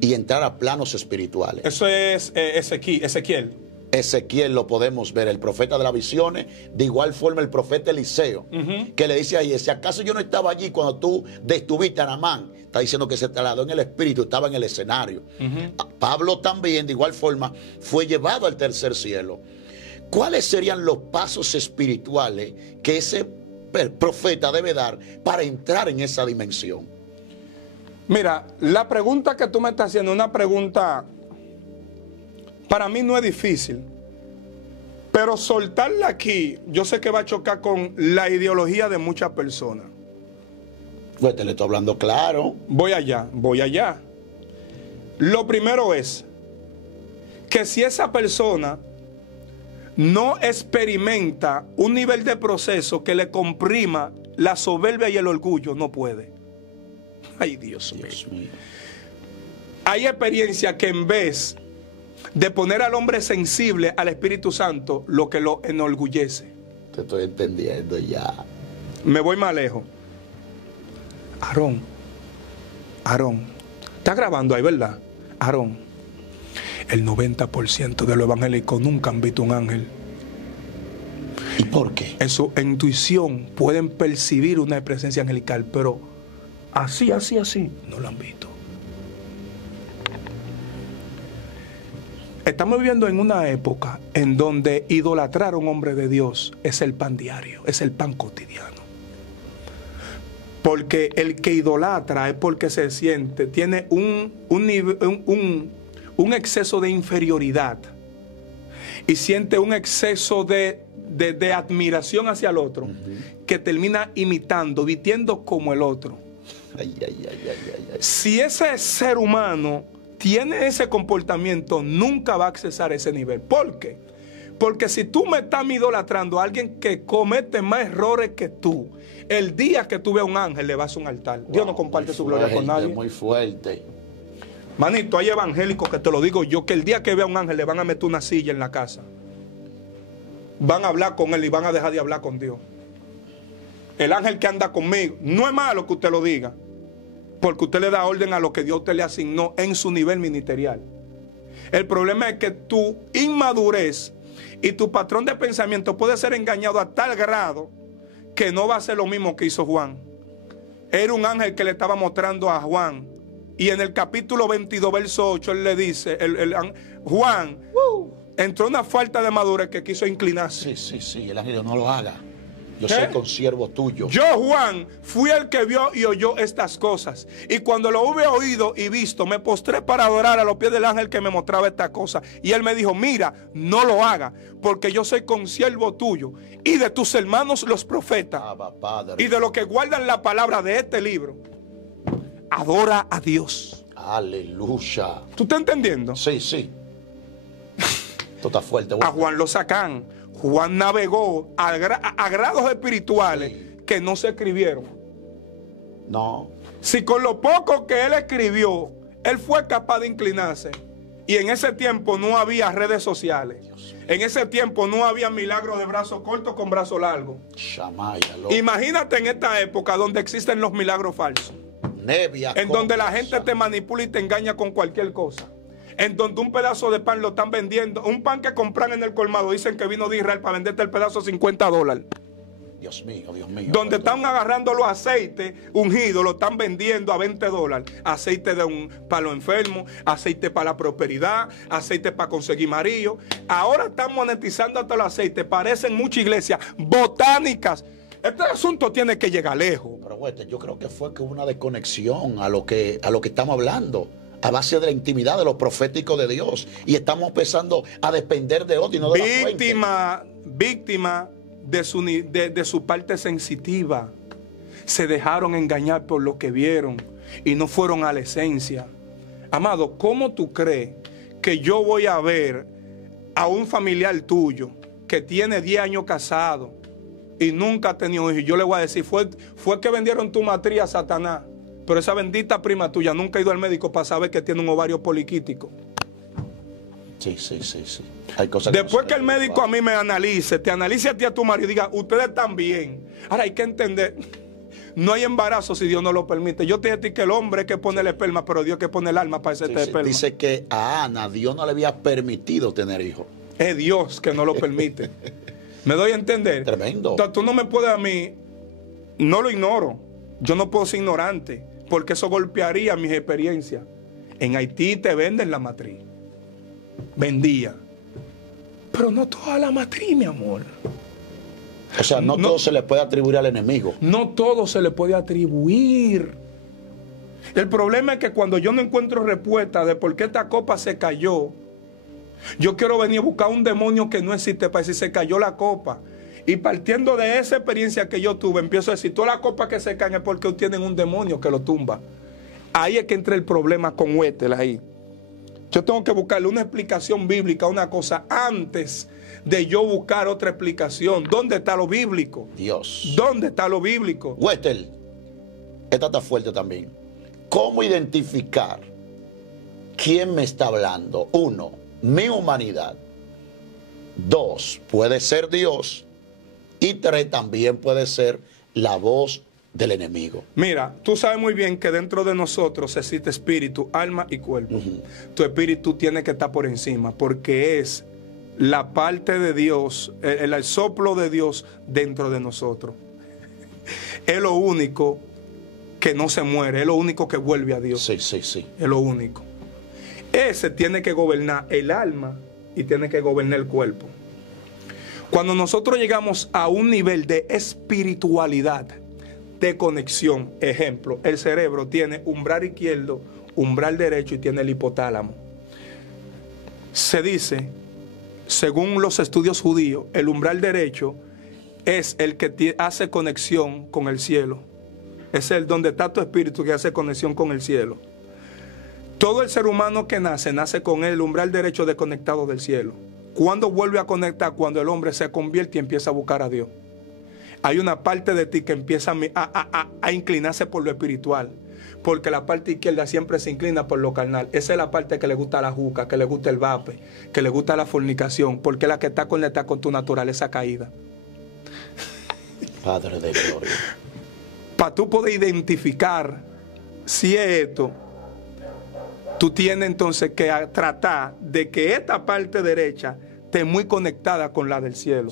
y entrar a planos espirituales. Eso es Ezequiel. Ezequiel lo podemos ver, el profeta de las visiones, de igual forma el profeta Eliseo, que le dice ahí, si acaso yo no estaba allí cuando tú detuviste a Naamán, está diciendo que se trasladó en el espíritu, estaba en el escenario. Pablo también, de igual forma, fue llevado al tercer cielo. ¿Cuáles serían los pasos espirituales que ese profeta debe dar para entrar en esa dimensión? Mira, la pregunta que tú me estás haciendo es una pregunta... Para mí no es difícil, pero soltarla aquí, yo sé que va a chocar con la ideología de muchas personas. Pues te le estoy hablando claro. Voy allá. Lo primero es que si esa persona no experimenta un nivel de proceso que le comprima la soberbia y el orgullo, no puede. Ay, Dios mío. Hay experiencias que en vez de poner al hombre sensible al Espíritu Santo, lo que lo enorgullece. Te estoy entendiendo ya. Me voy más lejos. Aarón, está grabando ahí, ¿verdad? Aarón, el 90% de los evangélicos nunca han visto un ángel. ¿Y por qué? En su intuición pueden percibir una presencia angelical, pero así, no lo han visto. Estamos viviendo en una época en donde idolatrar a un hombre de Dios es el pan diario, es el pan cotidiano. Porque el que idolatra es porque se siente, tiene un exceso de inferioridad y siente un exceso de admiración hacia el otro, que termina imitando, vistiendo como el otro. Si ese ser humano tiene ese comportamiento, nunca va a accesar a ese nivel. ¿Por qué? Porque si tú me estás idolatrando a alguien que comete más errores que tú, el día que tú veas un ángel le vas a un altar. Dios no comparte su gloria con nadie. Muy fuerte. Manito, hay evangélicos que te lo digo yo, que el día que vea un ángel le van a meter una silla en la casa. Van a hablar con él y van a dejar de hablar con Dios. El ángel que anda conmigo, no es malo que usted lo diga, porque usted le da orden a lo que Dios te le asignó en su nivel ministerial. El problema es que tu inmadurez y tu patrón de pensamiento puede ser engañado a tal grado que no va a ser lo mismo que hizo Juan. Era un ángel que le estaba mostrando a Juan. Y en el capítulo 22, verso 8, él le dice, Juan entró en una falta de madurez que quiso inclinarse. Sí, el ángel dijo, no lo haga. Yo soy consiervo tuyo. Yo, Juan, fui el que vio y oyó estas cosas. Y cuando lo hube oído y visto, me postré para adorar a los pies del ángel que me mostraba estas cosas. Y él me dijo, mira, no lo haga, porque yo soy consiervo tuyo y de tus hermanos los profetas y de los que guardan la palabra de este libro. Adora a Dios. Aleluya. ¿Tú estás entendiendo? Sí. Esto está fuerte. A Juan lo sacan. Juan navegó a grados espirituales que no se escribieron. No. Si con lo poco que él escribió, él fue capaz de inclinarse. Y en ese tiempo no había redes sociales. En ese tiempo no había milagros de brazo corto con brazo largo. Imagínate en esta época donde existen los milagros falsos. En donde la gente te manipula y te engaña con cualquier cosa. En donde un pedazo de pan lo están vendiendo. Un pan que compran en el colmado. Dicen que vino de Israel para venderte el pedazo a $50. Dios mío. Donde están agarrando los aceites ungidos, lo están vendiendo a $20. Aceite para los enfermos, aceite para la prosperidad, aceite para conseguir marido. Ahora están monetizando hasta los aceites. Parecen muchas iglesias botánicas. Este asunto tiene que llegar lejos. Pero bueno, yo creo que fue que hubo una desconexión a lo que estamos hablando, a base de la intimidad de los proféticos de Dios, y estamos empezando a depender de otro y no de la fuente. Víctima de su parte sensitiva. Se dejaron engañar por lo que vieron y no fueron a la esencia. Amado, ¿cómo tú crees que yo voy a ver a un familiar tuyo que tiene 10 años casado y nunca ha tenido hijos? Yo le voy a decir, fue que vendieron tu matriz a Satanás, pero esa bendita prima tuya nunca ha ido al médico para saber que tiene un ovario poliquístico. Sí. Hay cosas Después que el médico a mí me analice, te analice a ti, a tu marido y diga, ustedes están bien. Ahora hay que entender, no hay embarazo si Dios no lo permite. Yo te digo que el hombre es que pone el esperma, pero Dios que pone el alma para ese esperma. Dice que a Ana Dios no le había permitido tener hijos. Es Dios que no lo permite. ¿Me doy a entender? Tremendo. Entonces, tú no me puedes a mí, no lo ignoro. Yo no puedo ser ignorante, porque eso golpearía mis experiencias. En Haití te venden la matriz. Vendía. Pero no toda la matriz, mi amor. O sea, no todo se le puede atribuir al enemigo. No todo se le puede atribuir. El problema es que cuando yo no encuentro respuesta de por qué esta copa se cayó, yo quiero venir a buscar un demonio que no existe para decir se cayó la copa. Y partiendo de esa experiencia que yo tuve, empiezo a decir, todas las copas que se caen es porque tienen un demonio que lo tumba. Ahí es que entra el problema con Wettel ahí. Yo tengo que buscarle una explicación bíblica a una cosa antes de yo buscar otra explicación. ¿Dónde está lo bíblico? Dios. ¿Dónde está lo bíblico? Wettel, esta está fuerte también. ¿Cómo identificar quién me está hablando? 1, mi humanidad. 2, puede ser Dios. Y 3, también puede ser la voz del enemigo. Mira, tú sabes muy bien que dentro de nosotros existe espíritu, alma y cuerpo. Tu espíritu tiene que estar por encima porque es la parte de Dios, el soplo de Dios dentro de nosotros. Es lo único que no se muere, es lo único que vuelve a Dios. Sí. Es lo único. Ese tiene que gobernar el alma y tiene que gobernar el cuerpo. Cuando nosotros llegamos a un nivel de espiritualidad, de conexión, ejemplo, el cerebro tiene umbral izquierdo, umbral derecho y tiene el hipotálamo. Se dice, según los estudios judíos, el umbral derecho es el que hace conexión con el cielo. Es el donde está tu espíritu que hace conexión con el cielo. Todo el ser humano que nace con el umbral derecho desconectado del cielo. ¿Cuándo vuelve a conectar? Cuando el hombre se convierte y empieza a buscar a Dios. Hay una parte de ti que empieza a inclinarse por lo espiritual. porque la parte izquierda siempre se inclina por lo carnal. Esa es la parte que le gusta la juca, que le gusta el vape, que le gusta la fornicación, porque es la que está conectada con tu naturaleza caída. Padre de gloria. Para tú poder identificar si es esto, tú tienes entonces que tratar de que esta parte derecha esté muy conectada con la del cielo.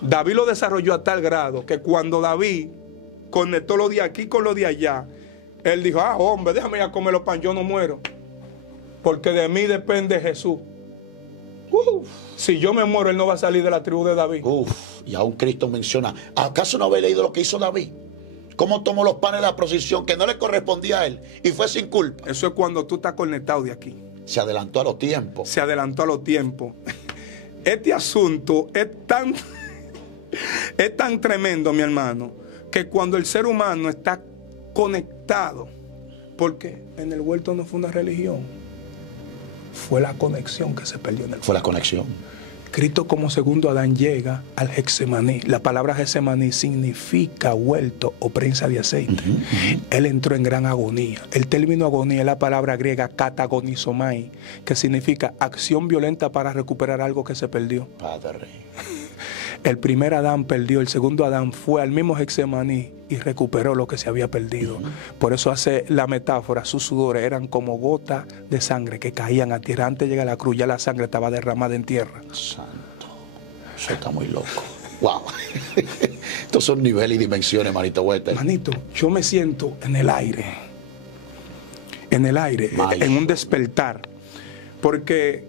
David lo desarrolló a tal grado que cuando David conectó lo de aquí con lo de allá, él dijo, hombre, déjame ya comer los pan, yo no muero, porque de mí depende Jesús. Si yo me muero, él no va a salir de la tribu de David. Y aún Cristo menciona, ¿acaso no habéis leído lo que hizo David? Cómo tomó los panes de la procesión que no le correspondía a él y fue sin culpa. Eso es cuando tú estás conectado de aquí. Se adelantó a los tiempos. Se adelantó a los tiempos. Este asunto es tan tremendo, mi hermano, que cuando el ser humano está conectado, porque en el huerto no fue una religión, fue la conexión que se perdió en el huerto. Fue la conexión. Cristo como segundo Adán llega al Getsemaní. La palabra Getsemaní significa huerto o prensa de aceite. Él entró en gran agonía. El término agonía es la palabra griega katagonizomai, que significa acción violenta para recuperar algo que se perdió. Padre. El primer Adán perdió, el segundo Adán fue al mismo Getsemaní y recuperó lo que se había perdido. Por eso hace la metáfora, sus sudores eran como gotas de sangre que caían a tierra. Antes de llegar a la cruz ya la sangre estaba derramada en tierra. Santo, eso está muy loco. Wow. Estos son niveles y dimensiones, manito Huete. Manito, yo me siento en el aire, en un despertar, porque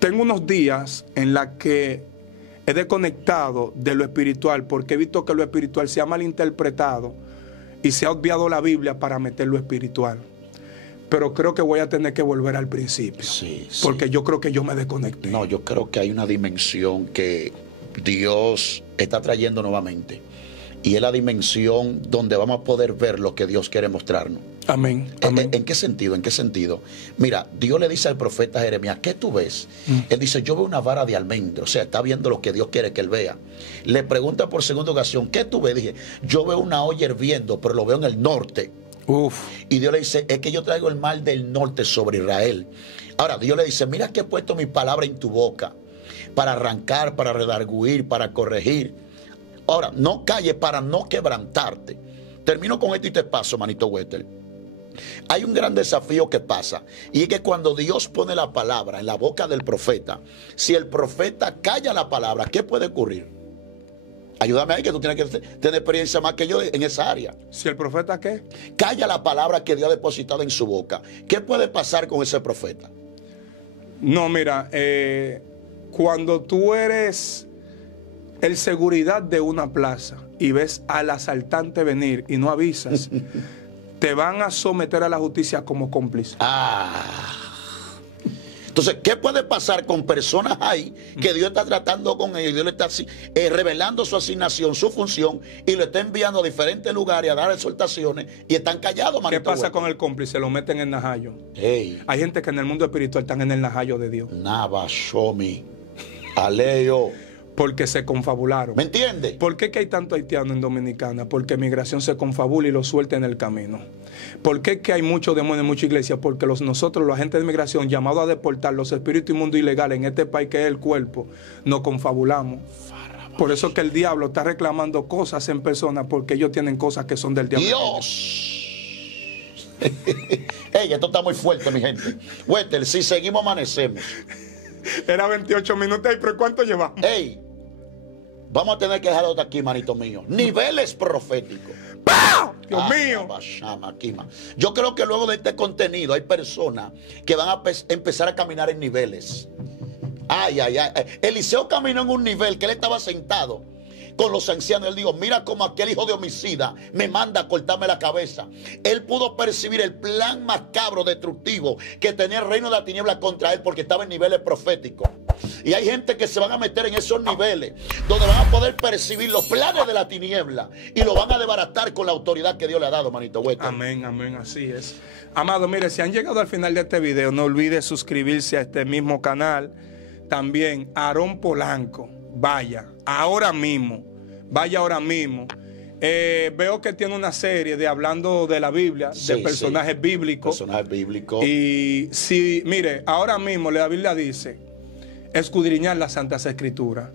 tengo unos días en la que he desconectado de lo espiritual, porque he visto que lo espiritual se ha malinterpretado y se ha obviado la Biblia para meter lo espiritual. Pero creo que voy a tener que volver al principio, porque yo creo que yo me desconecté. No, yo creo que hay una dimensión que Dios está trayendo nuevamente, y es la dimensión donde vamos a poder ver lo que Dios quiere mostrarnos. Amén. Amén. ¿En qué sentido? ¿En qué sentido? Mira, Dios le dice al profeta Jeremías, ¿qué tú ves? Él dice, yo veo una vara de almendro. O sea, está viendo lo que Dios quiere que él vea. Le pregunta por segunda ocasión, ¿qué tú ves? Dije, yo veo una olla hirviendo, pero lo veo en el norte. Y Dios le dice, es que yo traigo el mal del norte sobre Israel. Ahora, Dios le dice, mira que he puesto mi palabra en tu boca para arrancar, para redarguir, para corregir. Ahora, no calles para no quebrantarte. Termino con esto y te paso, manito Huete. Hay un gran desafío que pasa, y es que cuando Dios pone la palabra en la boca del profeta, si el profeta calla la palabra, ¿qué puede ocurrir? Ayúdame ahí, que tú tienes que tener experiencia más que yo en esa área. ¿Si el profeta qué? Calla la palabra que Dios ha depositado en su boca. ¿Qué puede pasar con ese profeta? No, mira, cuando tú eres el seguridad de una plaza y ves al asaltante venir y no avisas, te van a someter a la justicia como cómplice. Entonces, ¿qué puede pasar con personas ahí que Dios está tratando con ellos? Dios le está revelando su asignación, su función, y lo está enviando a diferentes lugares a dar exhortaciones y están callados, manito. ¿Qué pasa con el cómplice? Lo meten en el najayo. Hay gente que en el mundo espiritual están en el najayo de Dios. Navashomi. Aleo. Porque se confabularon. ¿Me entiendes? ¿Por qué que hay tanto haitiano en Dominicana? Porque migración se confabula y lo suelta en el camino. ¿Por qué que hay muchos demonios en muchas iglesias? Porque nosotros, los agentes de migración, llamados a deportar los espíritus inmundos ilegales en este país que es el cuerpo, nos confabulamos. Por eso es que el diablo está reclamando cosas en persona, porque ellos tienen cosas que son del diablo. ¡Dios! Ey, esto está muy fuerte, mi gente. Huete, si seguimos amanecemos. Era 28 minutos, pero ¿cuánto llevamos? Ey, vamos a tener que dejarlo de aquí, manito mío. Niveles proféticos. Dios mío. Yo creo que luego de este contenido hay personas que van a empezar a caminar en niveles. Eliseo caminó en un nivel que él estaba sentado con los ancianos. Él dijo, mira cómo aquel hijo de homicida me manda a cortarme la cabeza. Él pudo percibir el plan macabro, destructivo que tenía el reino de la tiniebla contra él, porque estaba en niveles proféticos. Y hay gente que se van a meter en esos niveles donde van a poder percibir los planes de la tiniebla y lo van a desbaratar con la autoridad que Dios le ha dado, manito Huete. Amén, amén, así es. Amado, mire, si han llegado al final de este video, no olvide suscribirse a este mismo canal. También Aarón Polanco, vaya ahora mismo Veo que tiene una serie de hablando de la Biblia, Sí, de personajes bíblicos. Personajes bíblicos. Y si, mire, ahora mismo la Biblia dice, escudriñar las Santas Escrituras.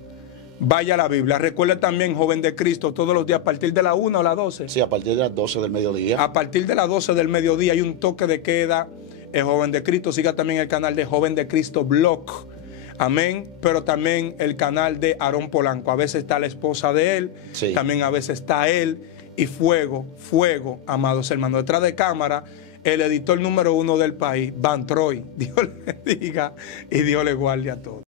Vaya a la Biblia. Recuerde también, joven de Cristo, todos los días a partir de la 1 o la 12. Sí, a partir de las 12 del mediodía. A partir de las 12 del mediodía hay un toque de queda. El Joven de Cristo, siga también el canal de Joven de Cristo Blog. Amén. Pero también el canal de Aarón Polanco. A veces está la esposa de él, Sí. también a veces está él. Y fuego, amados hermanos. Detrás de cámara, el editor número 1 del país, Van Troy. Dios le diga y Dios le guarde a todos.